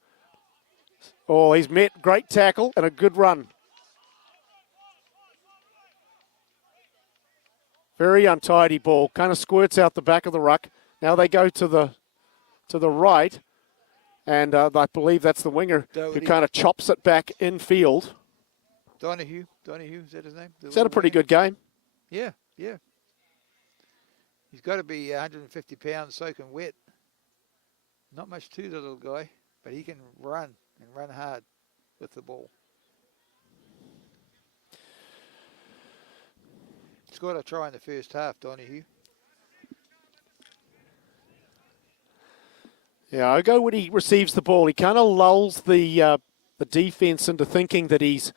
Oh, he's met. Great tackle and a good run. Very untidy ball. Kind of squirts out the back of the ruck. Now they go to the right. And I believe that's the winger who kind of chops it back in field. Donahue, is that his name? Is that a pretty good game? Yeah. He's got to be 150 pounds soaking wet. Not much to the little guy, but he can run and run hard with the ball. Scored a try in the first half, Donahue. Yeah, Ogo, when he receives the ball, he kind of lulls the defence into thinking that he's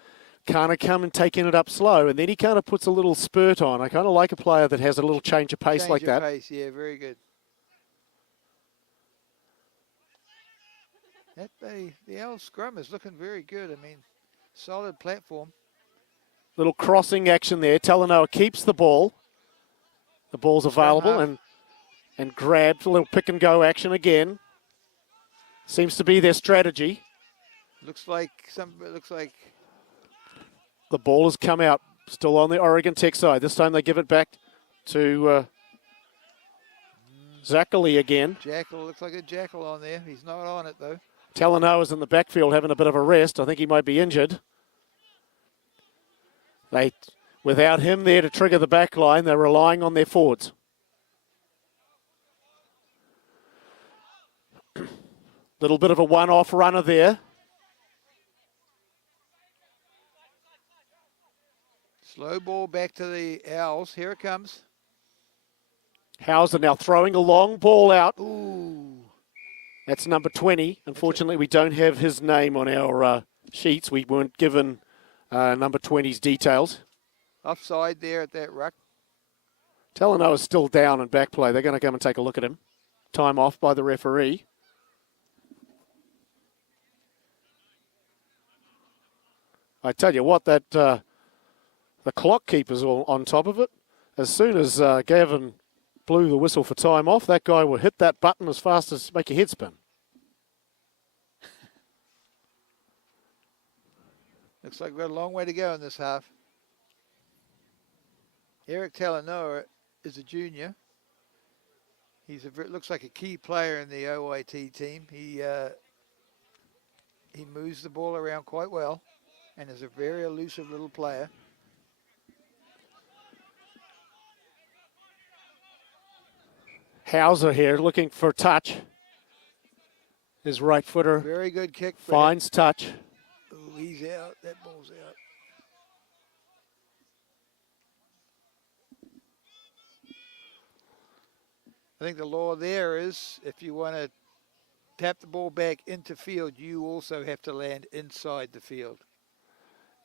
kind of come and taking it up slow, and then he kind of puts a little spurt on. I kind of like a player that has a little change of pace like that. Pace, yeah, very good. The old scrum is looking very good. I mean, solid platform. Little crossing action there. Talanoa keeps the ball. The ball's available and grabbed. A little pick and go action again. Seems to be their strategy. Looks like the ball has come out. Still on the Oregon Tech side. This time they give it back to Zachary again. Jackal, looks like a jackal on there. He's not on it though. Talanoa's in the backfield having a bit of a rest. I think he might be injured. Without him there to trigger the back line, they're relying on their forwards. Little bit of a one-off runner there. Slow ball back to the Owls. Here it comes. Hauser now throwing a long ball out. Ooh. That's number 20. Unfortunately, we don't have his name on our sheets. We weren't given number 20's details. Offside there at that ruck. Talanoa's still down in back play. They're going to come and take a look at him. Time off by the referee. I tell you what, that the clock keeper's all on top of it. As soon as Gavin blew the whistle for time off, that guy will hit that button as fast as make your head spin. Looks like we've got a long way to go in this half. Eric Talanoa is a junior. Looks like a key player in the OIT team. He moves the ball around quite well and is a very elusive little player. Hauser here looking for touch. His right footer. Very good kick. Finds touch. Oh, he's out. That ball's out. I think the law there is if you want to tap the ball back into field, you also have to land inside the field.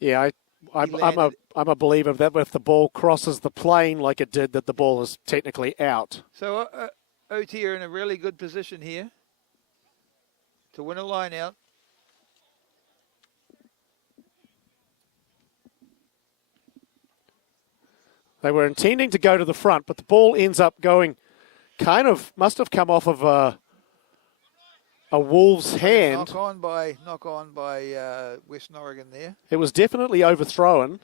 Yeah, I'm a believer of that. But if the ball crosses the plane like it did, that the ball is technically out. So OT are in a really good position here to win a line out. They were intending to go to the front, but the ball ends up going must have come off of a Wolves' hand. Knock on by Western Oregon there. It was definitely overthrown.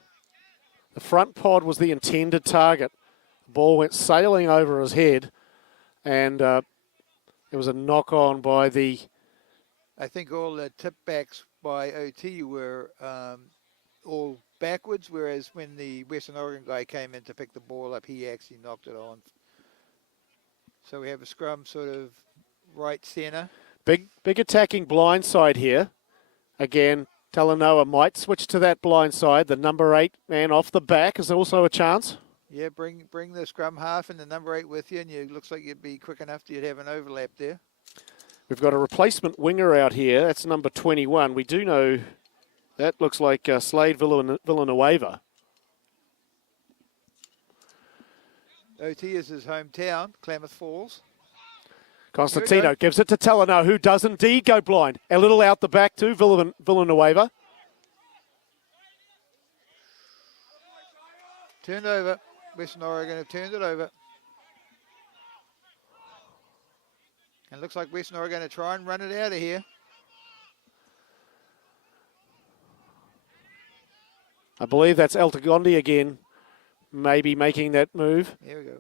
The front pod was the intended target. The ball went sailing over his head, and it was a knock on by the... I think all the tip backs by OT were all backwards, whereas when the Western Oregon guy came in to pick the ball up, he actually knocked it on. So we have a scrum sort of right centre. Big attacking blind side here. Again, Talanoa might switch to that blind side. The number 8 man off the back is also a chance. Yeah, bring the scrum half and the number 8 with you, and it looks like you'd be quick enough that you'd have an overlap there. We've got a replacement winger out here. That's number 21. We do know that looks like Slade Villanueva. OT is his hometown, Klamath Falls. Constantino gives it to Talanoa, who does indeed go blind. A little out the back to Villanueva. Turned over. Western Oregon have turned it over. And looks like Western Oregon are going to try and run it out of here. I believe that's Altagondi again, maybe making that move. Here we go.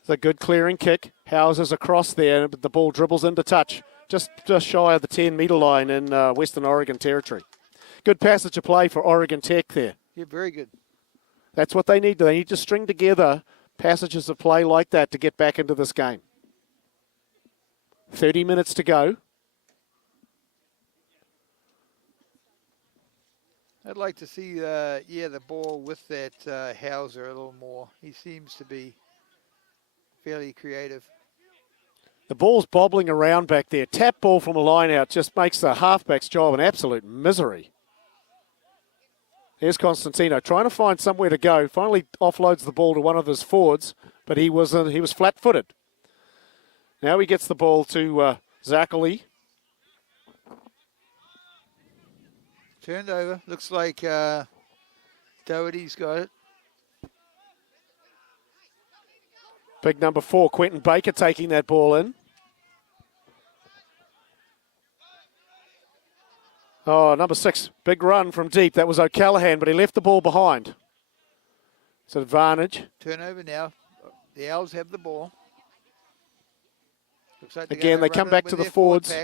It's a good clearing kick. Houses across there, but the ball dribbles into touch. Just shy of the 10-metre line in Western Oregon territory. Good passage of play for Oregon Tech there. Yeah, very good. That's what they need. They need to string together passages of play like that to get back into this game. 30 minutes to go. I'd like to see, the ball with that Hauser a little more. He seems to be fairly creative. The ball's bobbling around back there. Tap ball from a line out just makes the halfback's job an absolute misery. Here's Constantino trying to find somewhere to go. Finally offloads the ball to one of his forwards, but he was flat-footed. Now he gets the ball to Zachary. Turned over. Looks like Doherty's got it. Big number 4, Quentin Baker taking that ball in. Oh, number 6, big run from deep. That was O'Callaghan, but he left the ball behind. It's an advantage. Turnover now. The Owls have the ball. Looks like again, they come back to the forwards.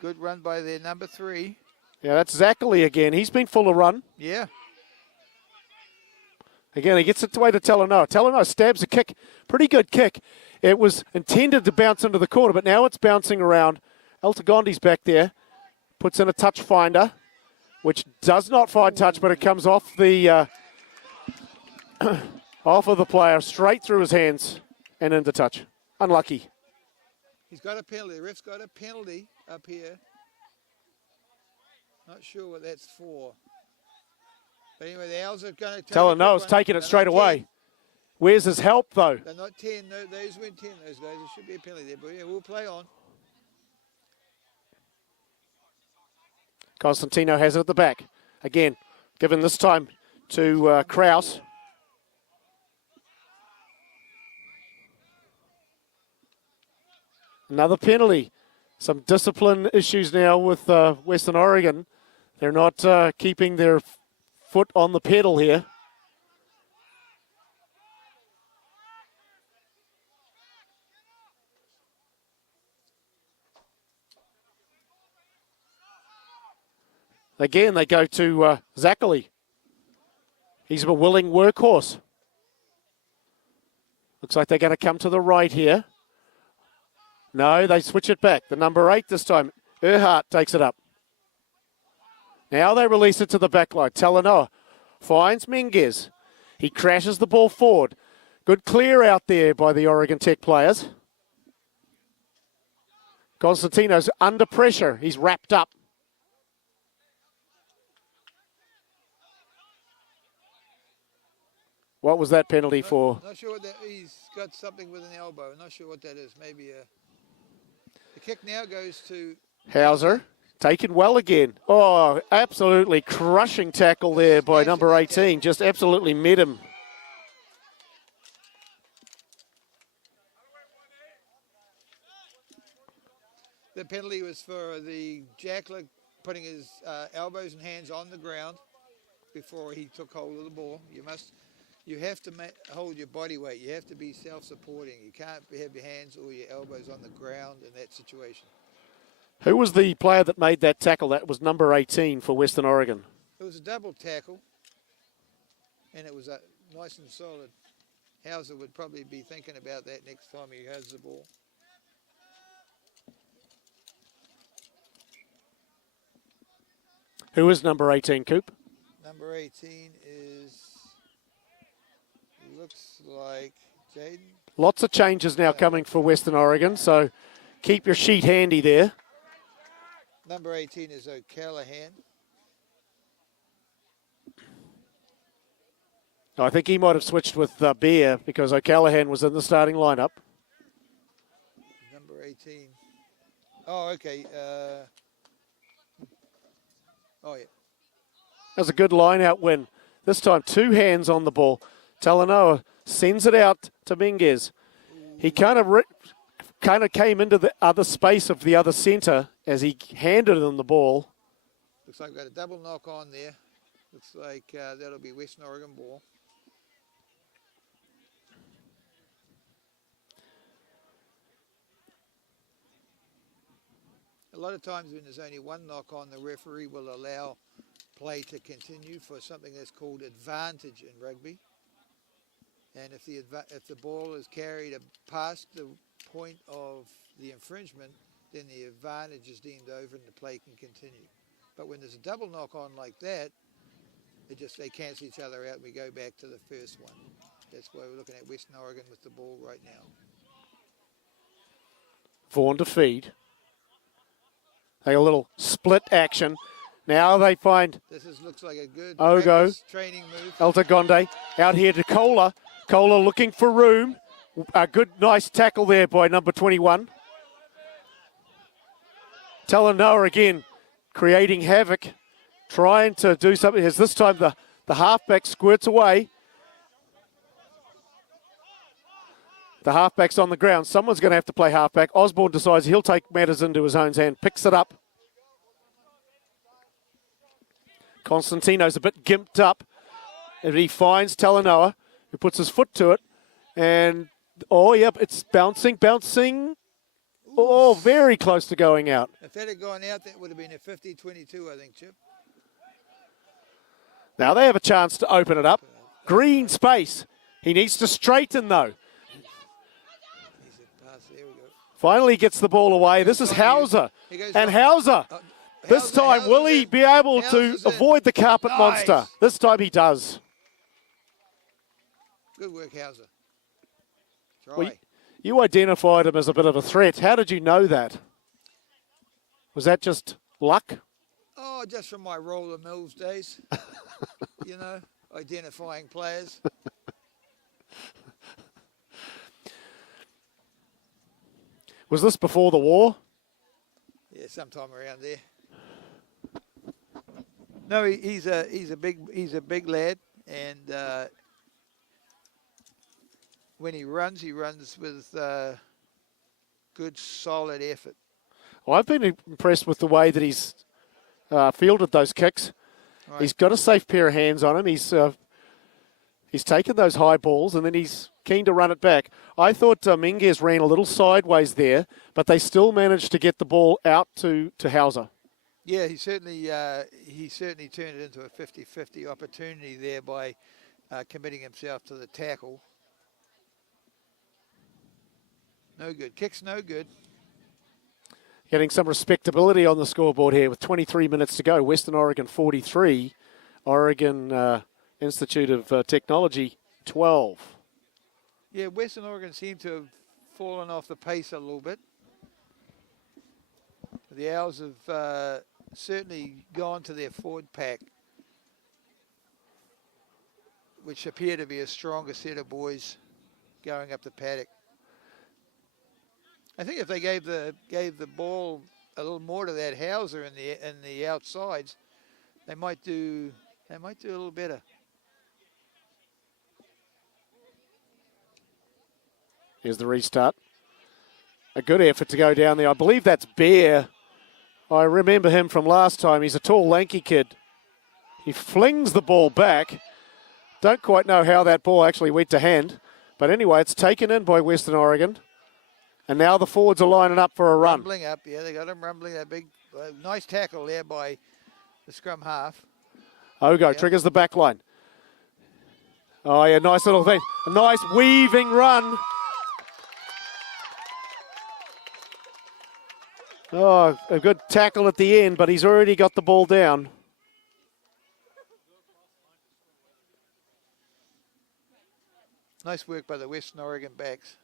Good run by their number 3. Yeah, that's Zachary again. He's been full of run. Yeah. Again, he gets it away to Talanoa. Talanoa stabs a kick. Pretty good kick. It was intended to bounce into the corner, but now it's bouncing around. Altagondi's back there. Puts in a touch finder, which does not find touch, but it comes off the off of the player, straight through his hands and into touch. Unlucky. He's got a penalty. The ref's got a penalty up here. Not sure what that's for. But anyway, the Owls are going to take Talanoa's taking it straight away. Where's his help, though? They're not 10. No, those weren't 10, those guys. There should be a penalty there. But yeah, we'll play on. Constantino has it at the back. Again, given this time to Kraus. Another penalty. Some discipline issues now with Western Oregon. They're not keeping their foot on the pedal here. Again, they go to Zachary. He's a willing workhorse. Looks like they're going to come to the right here. No, they switch it back. The number 8 this time. Earhart takes it up. Now they release it to the back line. Talanoa finds Menges. He crashes the ball forward. Good clear out there by the Oregon Tech players. Constantino's under pressure. He's wrapped up. What was that penalty for? Not sure what that. He's got something with an elbow. Not sure what that is. Maybe a. The kick now goes to Hauser. Taken well again. Oh, absolutely crushing tackle there by number 18. Just absolutely met him. The penalty was for the jackler putting his elbows and hands on the ground before he took hold of the ball. You must You have to hold your body weight. You have to be self-supporting. You can't have your hands or your elbows on the ground in that situation. Who was the player that made that tackle? That was number 18 for Western Oregon. It was a double tackle, and it was nice and solid. Hauser would probably be thinking about that next time he has the ball. Who is number 18, Coop? Number 18 looks like Jaden. Lots of changes now coming for Western Oregon, so keep your sheet handy there. Number 18 is O'Callaghan. I think he might have switched with Bear because O'Callaghan was in the starting lineup. Number 18. Oh, okay. Oh, yeah. That was a good line-out win. This time, 2 hands on the ball. Talanoa sends it out to Minguez. He kind of came into the other space of the other centre as he handed him the ball. Looks like we've got a double knock on there. Looks like that'll be Western Oregon ball. A lot of times when there's only one knock on, the referee will allow play to continue for something that's called advantage in rugby. And if the ball is carried past the point of the infringement, then the advantage is deemed over and the play can continue. But when there's a double knock on like that, they cancel each other out and we go back to the first one. That's why we're looking at Western Oregon with the ball right now. Vaughan to feed. They a little split action. Now they find Looks like a good Ogo, training move. Altagonde out here to Kohler. Kohler looking for room. A good, nice tackle there by number 21. Talanoa again creating havoc, trying to do something. As this time the halfback squirts away. The halfback's on the ground. Someone's going to have to play halfback. Osborne decides he'll take matters into his own hand, picks it up. Constantino's a bit gimped up. And he finds Talanoa, who puts his foot to it. And, oh, yep, it's bouncing. Oh, very close to going out. If that had gone out, that would have been a 50-22, I think, Chip. Now they have a chance to open it up. Green space. He needs to straighten, though. Finally gets the ball away. This is Hauser. And Hauser, this time, will he be able to avoid the carpet monster? This time he does. Good work, Hauser. Well, you identified him as a bit of a threat. How did you know that? Was that just luck? Oh, just from my Roller Mills days. Identifying players. Was this before the war? Yeah, sometime around there. No, he's a big lad, and when he runs with good, solid effort. Well, I've been impressed with the way that he's fielded those kicks. Right. He's got a safe pair of hands on him. He's taken those high balls, and then he's keen to run it back. I thought Minguez ran a little sideways there, but they still managed to get the ball out to Hauser. Yeah, he certainly turned it into a 50-50 opportunity there by committing himself to the tackle. No good. Kick's no good. Getting some respectability on the scoreboard here with 23 minutes to go. Western Oregon 43, Oregon Institute of Technology 12. Yeah, Western Oregon seemed to have fallen off the pace a little bit. The Owls have certainly gone to their forward pack, which appear to be a stronger set of boys going up the paddock. I think if they gave the ball a little more to that Hauser in the outsides, they might do a little better. Here's the restart. A good effort to go down there. I believe that's Bear. I remember him from last time. He's a tall, lanky kid. He flings the ball back. Don't quite know how that ball actually went to hand. But anyway, it's taken in by Western Oregon. And now the forwards are lining up for a run. Rumbling up, yeah, they got him rumbling. That big, nice tackle there by the scrum half. Ogo triggers the back line. Oh, yeah, nice little thing. A nice weaving run. Oh, a good tackle at the end, but he's already got the ball down. Nice work by the Western Oregon backs.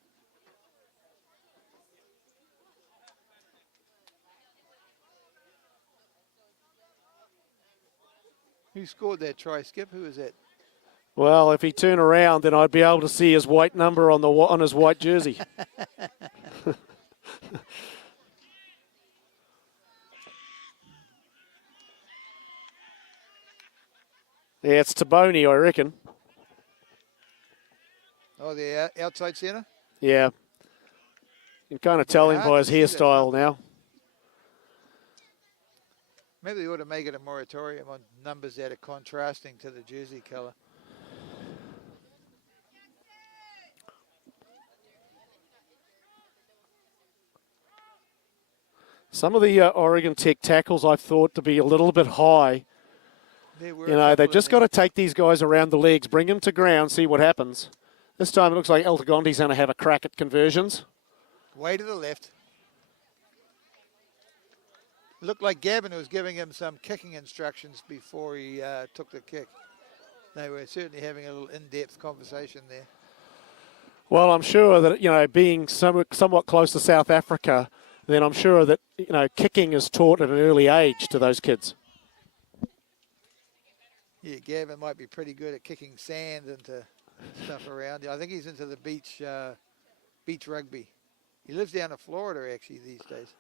Who scored that try, Skip? Who was that? Well, if he turned around, then I'd be able to see his white number on his white jersey. Yeah, it's Taboni, I reckon. Oh, the outside centre? Yeah. You can kind of tell him by his hairstyle now. Maybe they ought to make it a moratorium on numbers that are contrasting to the jersey colour. Some of the Oregon Tech tackles I've thought to be a little bit high. You know, they've just got to take these guys around the legs, bring them to ground, see what happens. This time it looks like Altagondi's going to have a crack at conversions. Way to the left. Looked like Gavin was giving him some kicking instructions before he took the kick. They were certainly having a little in-depth conversation there. Well, I'm sure that, you know, being somewhat close to South Africa, then I'm sure that, you know, kicking is taught at an early age to those kids. Yeah, Gavin might be pretty good at kicking sand into stuff around. I think he's into the beach rugby. He lives down in Florida, actually, these days.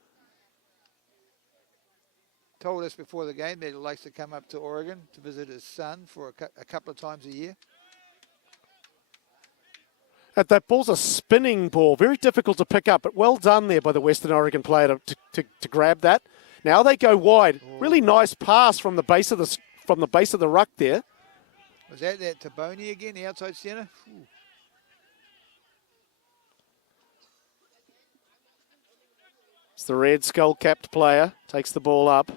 Told us before the game that he likes to come up to Oregon to visit his son for a couple of times a year. That ball's a spinning ball, very difficult to pick up, but well done there by the Western Oregon player to grab that. Now they go wide. Oh. Really nice pass from the base of the ruck there. Was that Taboni again, the outside centre? Ooh. It's the red skull-capped player, takes the ball up.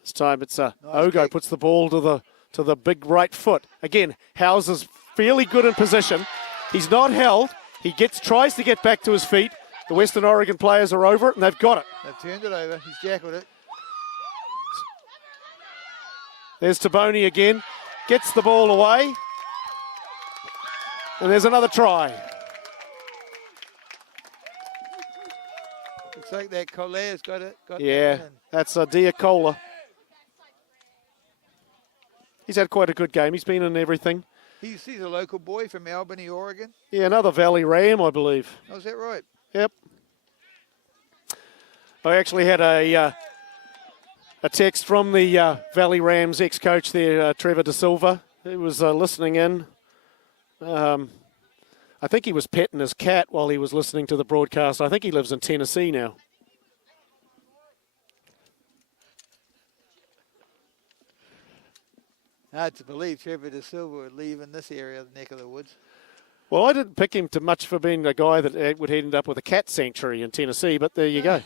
This time it's nice Ogo kick. Puts the ball to the big right foot. Again, Hauser's fairly good in position. He's not held. He tries to get back to his feet. The Western Oregon players are over it, and they've got it. They've turned it over. He's jackled it. There's Taboni again. Gets the ball away. And there's another try. Looks like that Collet's got it. Yeah, that's Diacola. He's had quite a good game. He's been in everything. He's a local boy from Albany, Oregon. Yeah, another Valley Ram, I believe. Oh, is that right? Yep. I actually had a text from the Valley Rams ex-coach there, Trevor De Silva. He was listening in. I think he was petting his cat while he was listening to the broadcast. I think he lives in Tennessee now. Hard to believe Trevor De Silva would leave in this area of the neck of the woods. Well, I didn't pick him too much for being a guy that would end up with a cat sanctuary in Tennessee, but there you go.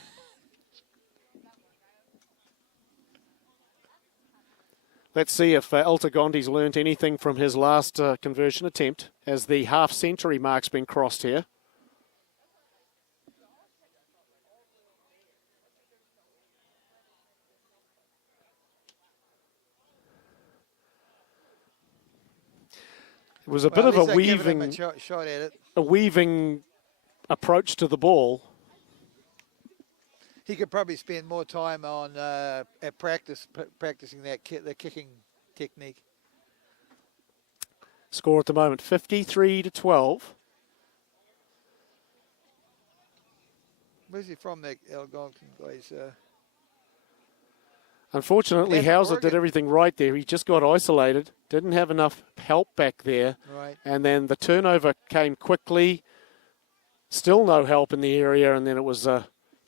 Let's see if Altagondi's learnt anything from his last conversion attempt as the half-century mark's been crossed here. It was a bit of a weaving, shot at it. A weaving approach to the ball. He could probably spend more time on at practicing the kicking technique. Score at the moment, 53-12. Where's he from, that Algonquin guys? Unfortunately, Hauser did everything right there. He just got isolated, didn't have enough help back there. Right. And then the turnover came quickly. Still no help in the area, and then it was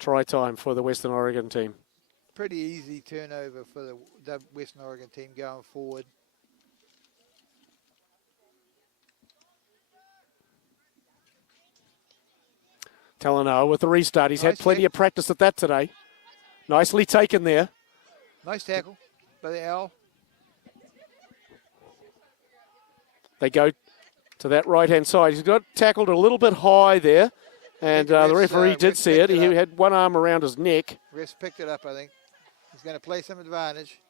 try time for the Western Oregon team. pretty easy turnover for the Western Oregon team going forward. Talanoa with the restart. He's had plenty of practice at that today. Nicely taken there. Nice tackle by the Owl. They go to that right-hand side. He's got tackled a little bit high there, and the referee did see it. He had one arm around his neck. Refs picked it up, I think. He's going to play some advantage.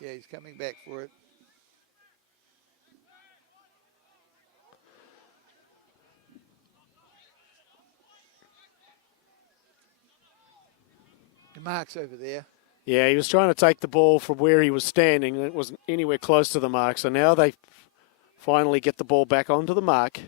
Yeah, he's coming back for it. The mark's over there. Yeah, he was trying to take the ball from where he was standing, and it wasn't anywhere close to the mark. So now they finally get the ball back onto the mark.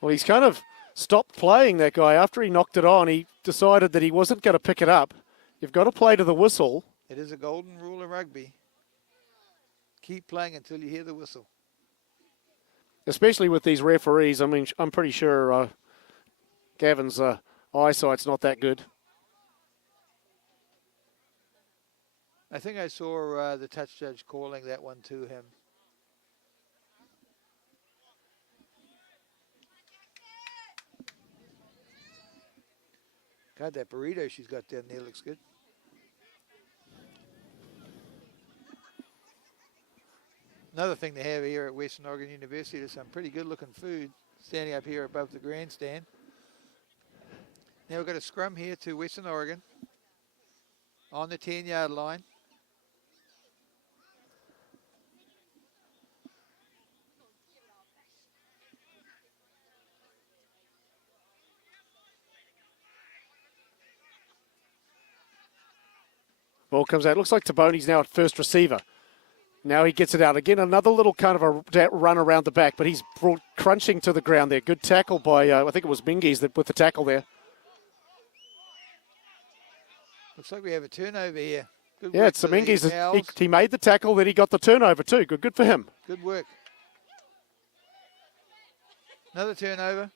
Well, he's kind of stopped playing, that guy. After he knocked it on, he decided that he wasn't going to pick it up. You've got to play to the whistle. It is a golden rule of rugby. Keep playing until you hear the whistle. Especially with these referees. I mean, I'm pretty sure Gavin's eyesight's not that good. I think I saw the touch judge calling that one to him. God, that burrito she's got down there looks good. Another thing they have here at Western Oregon University is some pretty good looking food standing up here above the grandstand. Now we've got a scrum here to Western Oregon on the 10-yard line. Ball comes out. Looks like Taboni's now at first receiver. Now he gets it out again. Another little kind of a run around the back, but he's brought crunching to the ground there. Good tackle by, I think it was Mingies that with the tackle there. Looks like we have a turnover here. Good yeah, it's Mingies. He made the tackle, then he got the turnover too. Good for him. Good work. Another turnover.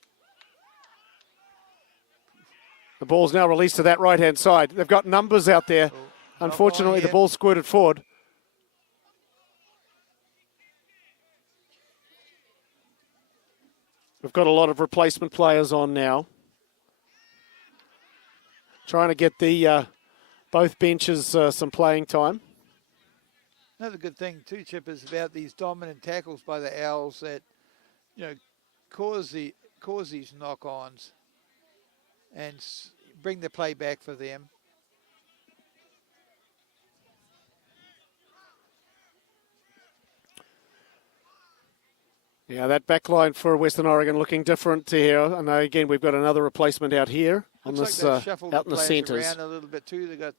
The ball's now released to that right-hand side. They've got numbers out there. Unfortunately, the ball squirted forward. We've got a lot of replacement players on now. Trying to get the both benches some playing time. Another good thing too, Chip, is about these dominant tackles by the Owls that, cause these knock-ons and bring the play back for them. Yeah, that back line for Western Oregon looking different here. And again, we've got another replacement out here on this out in the centres. Around a little bit too. They got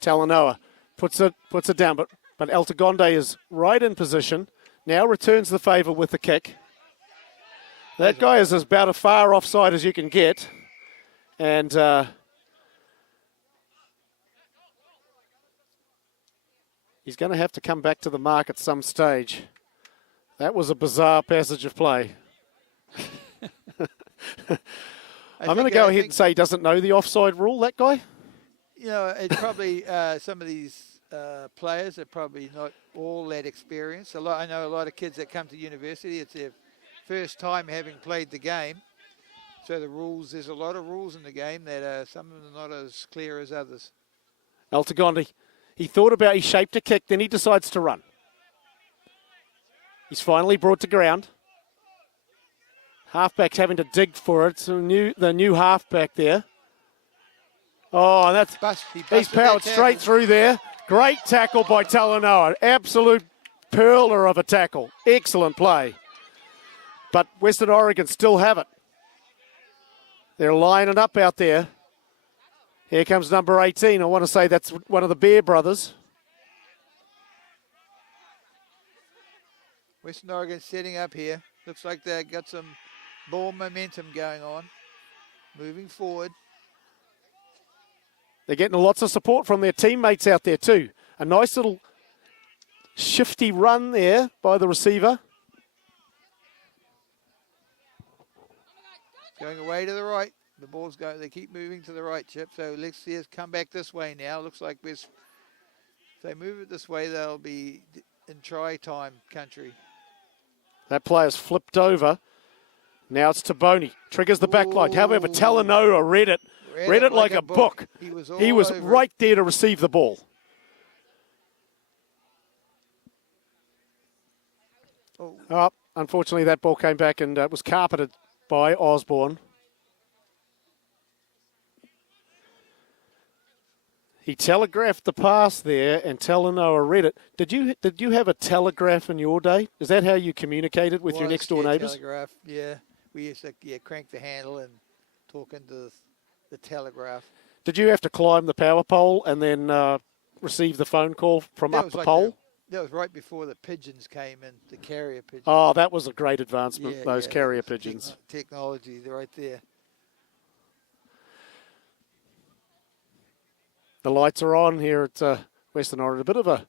Talanoa puts it down, but Altagonde is right in position. Now returns the favour with the kick. That guy is about as far offside as you can get, and he's going to have to come back to the mark at some stage. That was a bizarre passage of play. I'm going to go ahead and say he doesn't know the offside rule, that guy. It's probably some of these players are probably not all that experienced. I know a lot of kids that come to university, it's their first time having played the game. So there's a lot of rules in the game that some of them are not as clear as others. Altagonde, he shaped a kick, then he decides to run. He's finally brought to ground. Halfback's having to dig for it. So the new halfback there. Oh, he's powered straight through there. Great tackle by Talanoa. Absolute pearler of a tackle. Excellent play. But Western Oregon still have it. They're lining up out there. Here comes number 18. I want to say that's one of the Bear brothers. Western Oregon setting up here. Looks like they've got some ball momentum going on. Moving forward. They're getting lots of support from their teammates out there too. A nice little shifty run there by the receiver. Going away to the right. The ball's going. They keep moving to the right, Chip. So let's see us come back this way now. Looks like if they move it this way, they'll be in try time country. That player's flipped over. Now it's Taboni. Triggers the back line. However, Talanoa read it like a book. He was right there to receive the ball. Oh, unfortunately, that ball came back and was carpeted by Osborne. He telegraphed the pass there, and Talanoa read it. Did you have a telegraph in your day? Is that how you communicated with your next door neighbours? Telegraph, yeah. We used to crank the handle and talk into the telegraph. Did you have to climb the power pole and then receive the phone call from up the pole? That was right before the pigeons came in, the carrier pigeons. Oh, that was a great advancement, those carrier pigeons. Technology, they're right there. The lights are on here at Western Oregon. A bit of a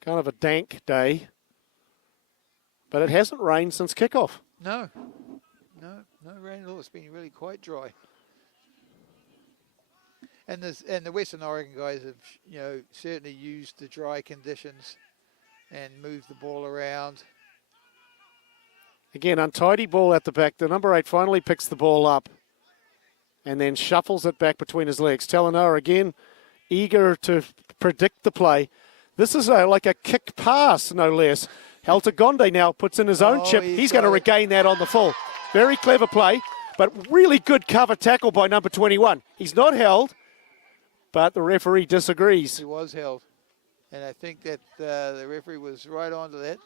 kind of a dank day, but it hasn't rained since kickoff. No rain at all. It's been really quite dry. And the Western Oregon guys have, certainly used the dry conditions and moved the ball around. Again, untidy ball at the back. The number 8 finally picks the ball up and then shuffles it back between his legs. Talanoa again, eager to predict the play. This is like a kick pass, no less. Haltagonde now puts in his own chip. He's going to regain that on the full. Very clever play, but really good cover tackle by number 21. He's not held, but the referee disagrees. He was held, and I think that the referee was right onto that.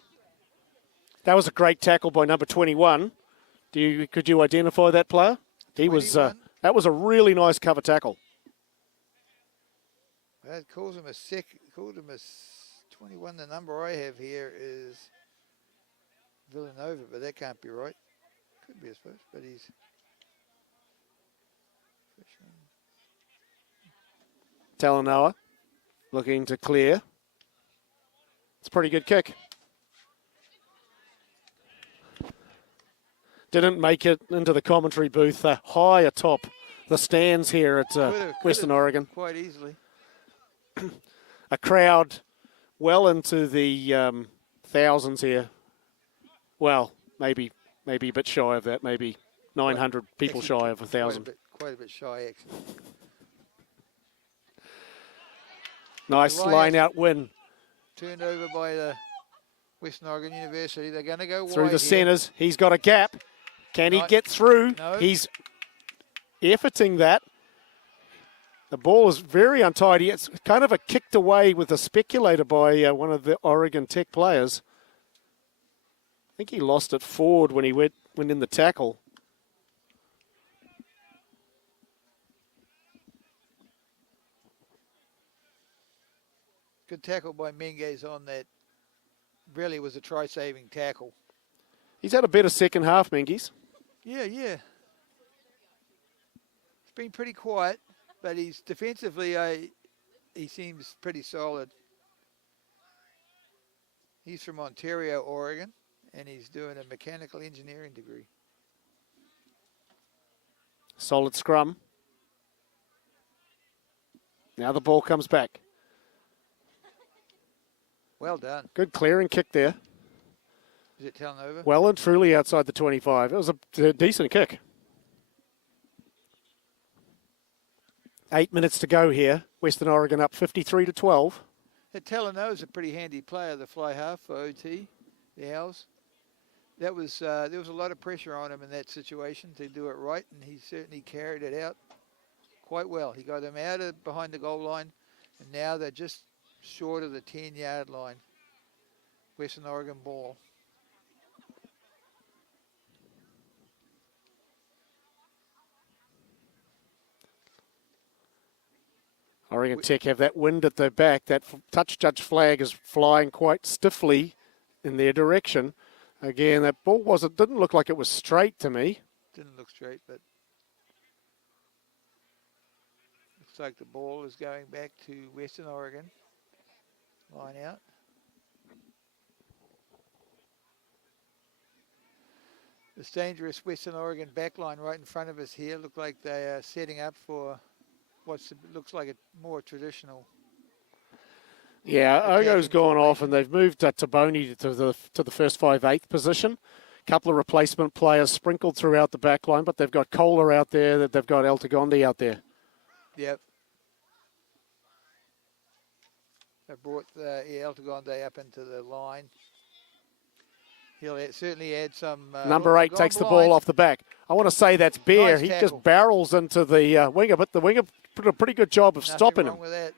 That was a great tackle by number 21. Could you identify that player? He was. That was a really nice cover tackle. That calls him a 21. The number I have here is Villanova, but that can't be right. Could be, I suppose, but he's Talanoa looking to clear. It's a pretty good kick. Didn't make it into the commentary booth high atop the stands here at Western Oregon. Quite easily. A crowd well into the thousands here. Well, maybe a bit shy of that. Maybe 900 people shy of 1,000. Quite a bit shy, actually. Nice line-out win. Turned over by the Western Oregon University. They're going to go through wide the centres. He's got a gap. Can he get through? No. He's efforting that. The ball is very untidy. It's kind of a kicked away with a speculator by one of the Oregon Tech players. I think he lost it forward when he went in the tackle. Good tackle by Menges on that. Really was a try-saving tackle. He's had a better second half, Menges. Yeah. It's been pretty quiet, but he's defensively, he seems pretty solid. He's from Ontario, Oregon, and he's doing a mechanical engineering degree. Solid scrum. Now the ball comes back. Well done. Good clearing kick there. Is it Talanoa? Well and truly outside the 25. It was a decent kick. 8 minutes to go here. Western Oregon up 53-12. Talanoa's a pretty handy player, the fly half for OT, the Owls. There was a lot of pressure on him in that situation to do it right, and he certainly carried it out quite well. He got them out of behind the goal line, and now they're just short of the 10-yard line. Western Oregon ball. Oregon Tech have that wind at their back. That touch judge flag is flying quite stiffly in their direction. Again, that ball didn't look like it was straight to me. Didn't look straight, but looks like the ball is going back to Western Oregon. Line out. This dangerous Western Oregon backline right in front of us here look like they are setting up for looks like a more traditional. Yeah, Ogo's gone off, formation. and they've moved Taboni to the first 5/8 position. Couple of replacement players sprinkled throughout the back line, but they've got Kohler out there, they've got Altagondi out there. Yep. They brought Altagondi up into the line. He'll certainly add some... Number 8 takes the ball off the back. I want to say that's Bear. Nice he tackle. just barrels into the winger, but the winger did a pretty good job of Nothing stopping wrong him. with that.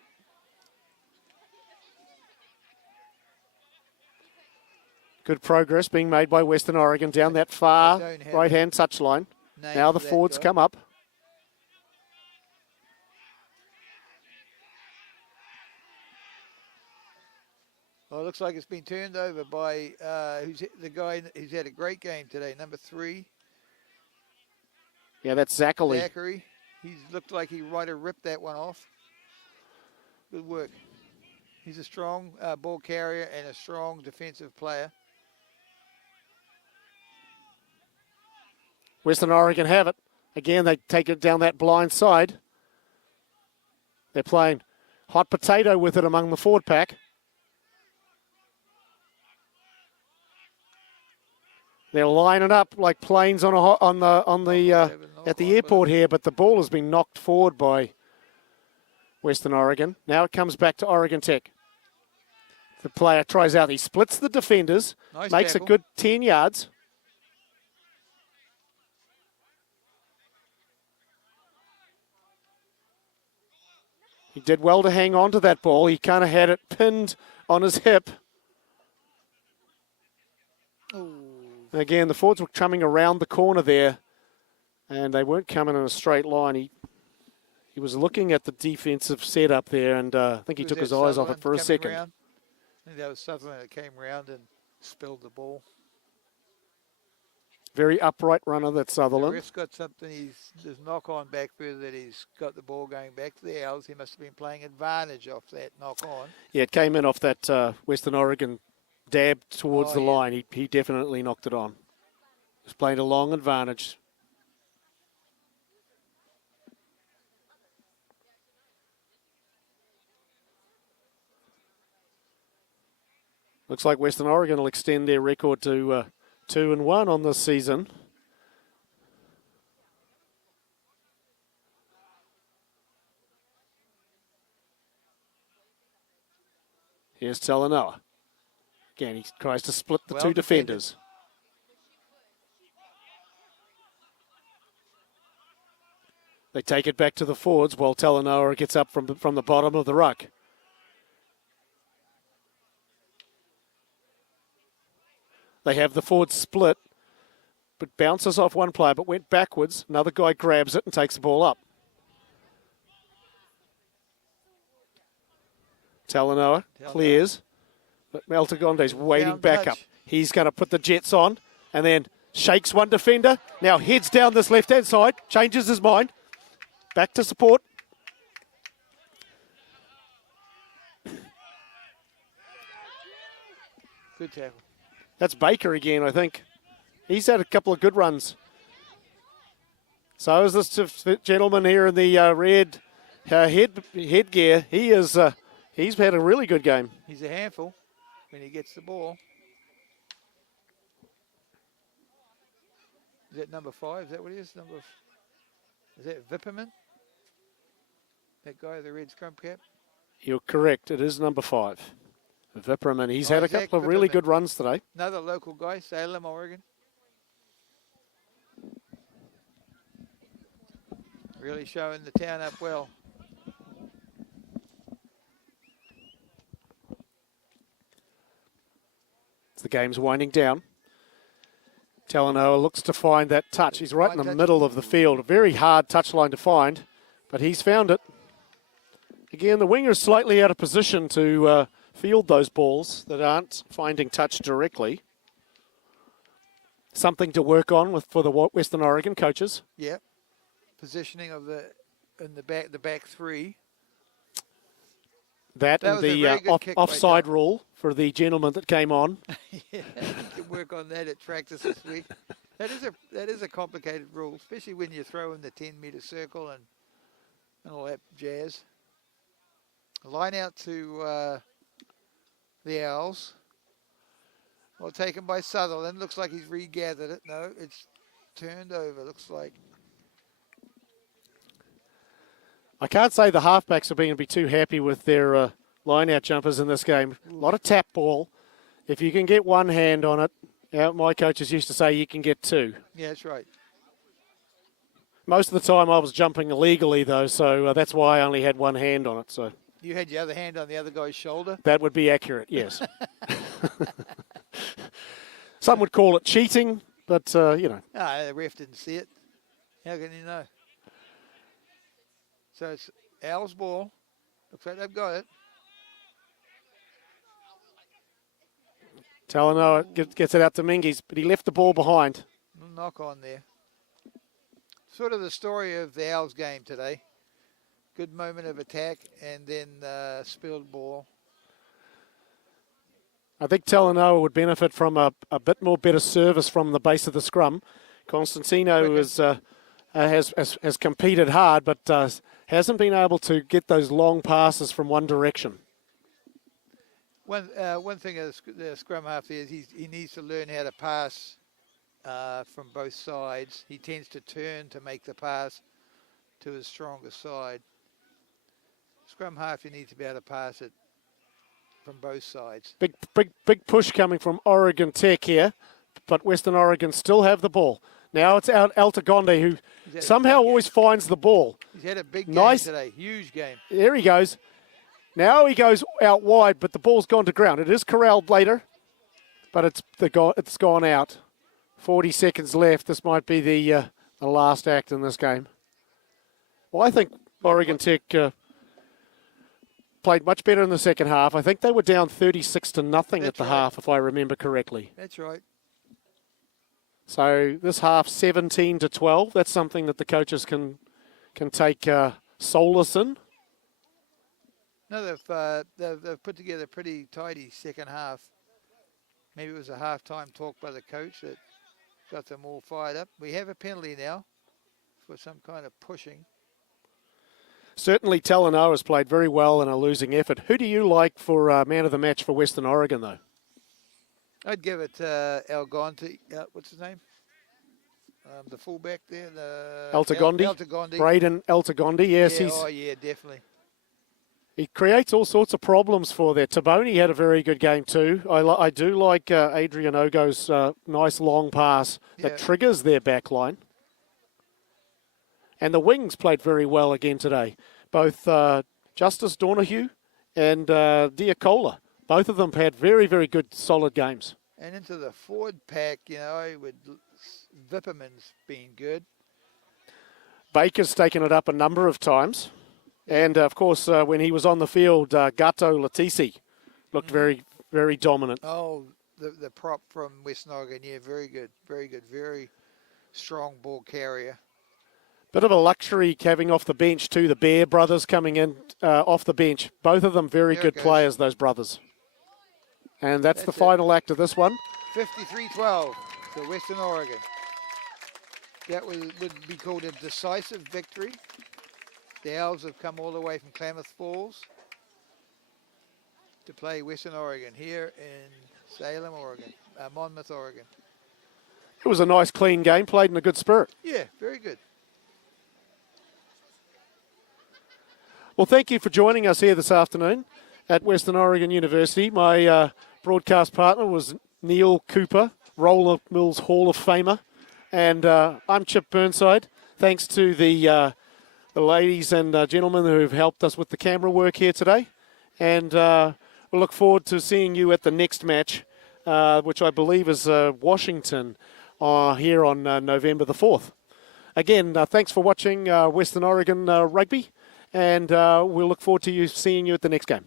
Good progress being made by Western Oregon down that far right-hand touchline. Now the forwards come up. Well, it looks like it's been turned over by who's the guy who's had a great game today, number 3. Yeah, that's Zachary. Zachary. He's looked like he might have ripped that one off. Good work. He's a strong ball carrier and a strong defensive player. Western Oregon have it. Again, they take it down that blind side. They're playing hot potato with it among the forward pack. They're lining up like planes on at the airport here, but the ball has been knocked forward by Western Oregon. Now it comes back to Oregon Tech. The player tries out. He splits the defenders, makes tackle. a good 10 yards. He did well to hang on to that ball. He kind of had it pinned on his hip. Ooh. Again, the forwards were coming around the corner there, and they weren't coming in a straight line. He was looking at the defensive setup there, and I think he took his eyes off it for a second. I think that was Sutherland that came round and spilled the ball. Very upright runner, that The Sutherland. ref's got something, there's knock-on back further that he's got the ball going back to the Owls. He must have been playing advantage off that knock-on. Yeah, it came in off that Western Oregon dab towards Oh, the yeah. line. He definitely knocked it on. He's playing a long advantage. Looks like Western Oregon will extend their record to 2-1 on this season. Here's Talanoa. Again, he tries to split the Well two defended. defenders. They take it back to the forwards while Talanoa gets up from the bottom of the ruck. They have the forward split, but bounces off one player, but went backwards. Another guy grabs it and takes the ball up. Talanoa clears, but Altagonde's waiting Down back touch. up. He's going to put the Jets on and then shakes one defender. Now heads down this left-hand side, changes his mind. Back to support. Good tackle. That's Baker again, I think. He's had a couple of good runs. So is this gentleman here in the red headgear. He's had a really good game. He's a handful when he gets the ball. Is that number 5? Is that what it is? Is that Vipperman? That guy with the red scrum cap? You're correct. It is number 5. Vipperman. He's had a Isaac couple of really Vipperman. good runs today. Another local guy, Salem, Oregon. Really showing the town up well. The game's winding down. Talanoa looks to find that touch. He's right in the middle of the field. A very hard touch line to find, but he's found it. Again, the winger's slightly out of position to field those balls that aren't finding touch directly. Something to work on for the Western Oregon coaches. Yeah. Positioning of the back 3. That and was a the very good kick by offside Doug. rule for the gentleman that came on. Yeah, you can work on that at practice this week. That is a complicated rule, especially when you throw in the 10-metre circle and all that jazz. Line out to the Owls. Well, taken by Sutherland. Looks like he's regathered it. No, it's turned over. Looks like. I can't say the halfbacks are going to be too happy with their line-out jumpers in this game. A lot of tap ball. If you can get one hand on it, my coaches used to say you can get two. Yeah, that's right. Most of the time I was jumping illegally, though, so that's why I only had one hand on it. So you had your other hand on the other guy's shoulder? That would be accurate, yes. Some would call it cheating, but, you know. No, the ref didn't see it. How can you know? So it's Owls' ball. Looks like they've got it. Talanoa gets it out to Mingies, but he left the ball behind. Knock on there. Sort of the story of the Owls game today. Good moment of attack and then spilled ball. I think Talanoa would benefit from a bit more better service from the base of the scrum. Constantino has competed hard, but hasn't been able to get those long passes from one direction. One thing of the scrum half is he needs to learn how to pass from both sides. He tends to turn to make the pass to his stronger side. Scrum half, you need to be able to pass it from both sides. Big push coming from Oregon Tech here, but Western Oregon still have the ball. Now it's out Altagonde, who somehow always finds the ball. He's had a big game today, huge game. There he goes. Now he goes out wide, but the ball's gone to ground. It is corralled later, but it's gone out. 40 seconds left. This might be the last act in this game. Well, I think Oregon Tech played much better in the second half. I think they were down 36-0 at the half, if I remember correctly. That's right. So this half, 17-12. That's something that the coaches can take solace in. No, they've put together a pretty tidy second half. Maybe it was a half-time talk by the coach that got them all fired up. We have a penalty now for some kind of pushing. Certainly Talanoa has played very well in a losing effort. Who do you like for man of the match for Western Oregon, though? I'd give it Algonte. What's his name? The fullback there. Altagonde. Braden Altagonde, yes. Yeah, definitely. He creates all sorts of problems for there. Taboni had a very good game too. I do like Adrian Ogo's nice long pass that triggers their back line. And the wings played very well again today. Both Justice Donahue and Diacola. Both of them had very, very good, solid games. And into the forward pack, with Vipperman's been good. Baker's taken it up a number of times. And, of course, when he was on the field, Gato Latisi looked very, very dominant. Oh, the prop from Western Oregon, yeah, very good, very strong ball carrier. Bit of a luxury having off the bench, too, the Bear brothers coming in off the bench. Both of them very good players, those brothers. And that's the final act of this one. 53-12 to Western Oregon. That would be called a decisive victory. The Owls have come all the way from Klamath Falls to play Western Oregon here in Salem, Oregon, Monmouth, Oregon. It was a nice, clean game, played in a good spirit. Yeah, very good. Well, thank you for joining us here this afternoon at Western Oregon University. My broadcast partner was Neil Cooper, Roller Mills Hall of Famer, and I'm Chip Burnside. Thanks to the ladies and gentlemen who have helped us with the camera work here today. And we'll look forward to seeing you at the next match, which I believe is Washington here on November the 4th. Again, thanks for watching Western Oregon Rugby, and we'll look forward to seeing you at the next game.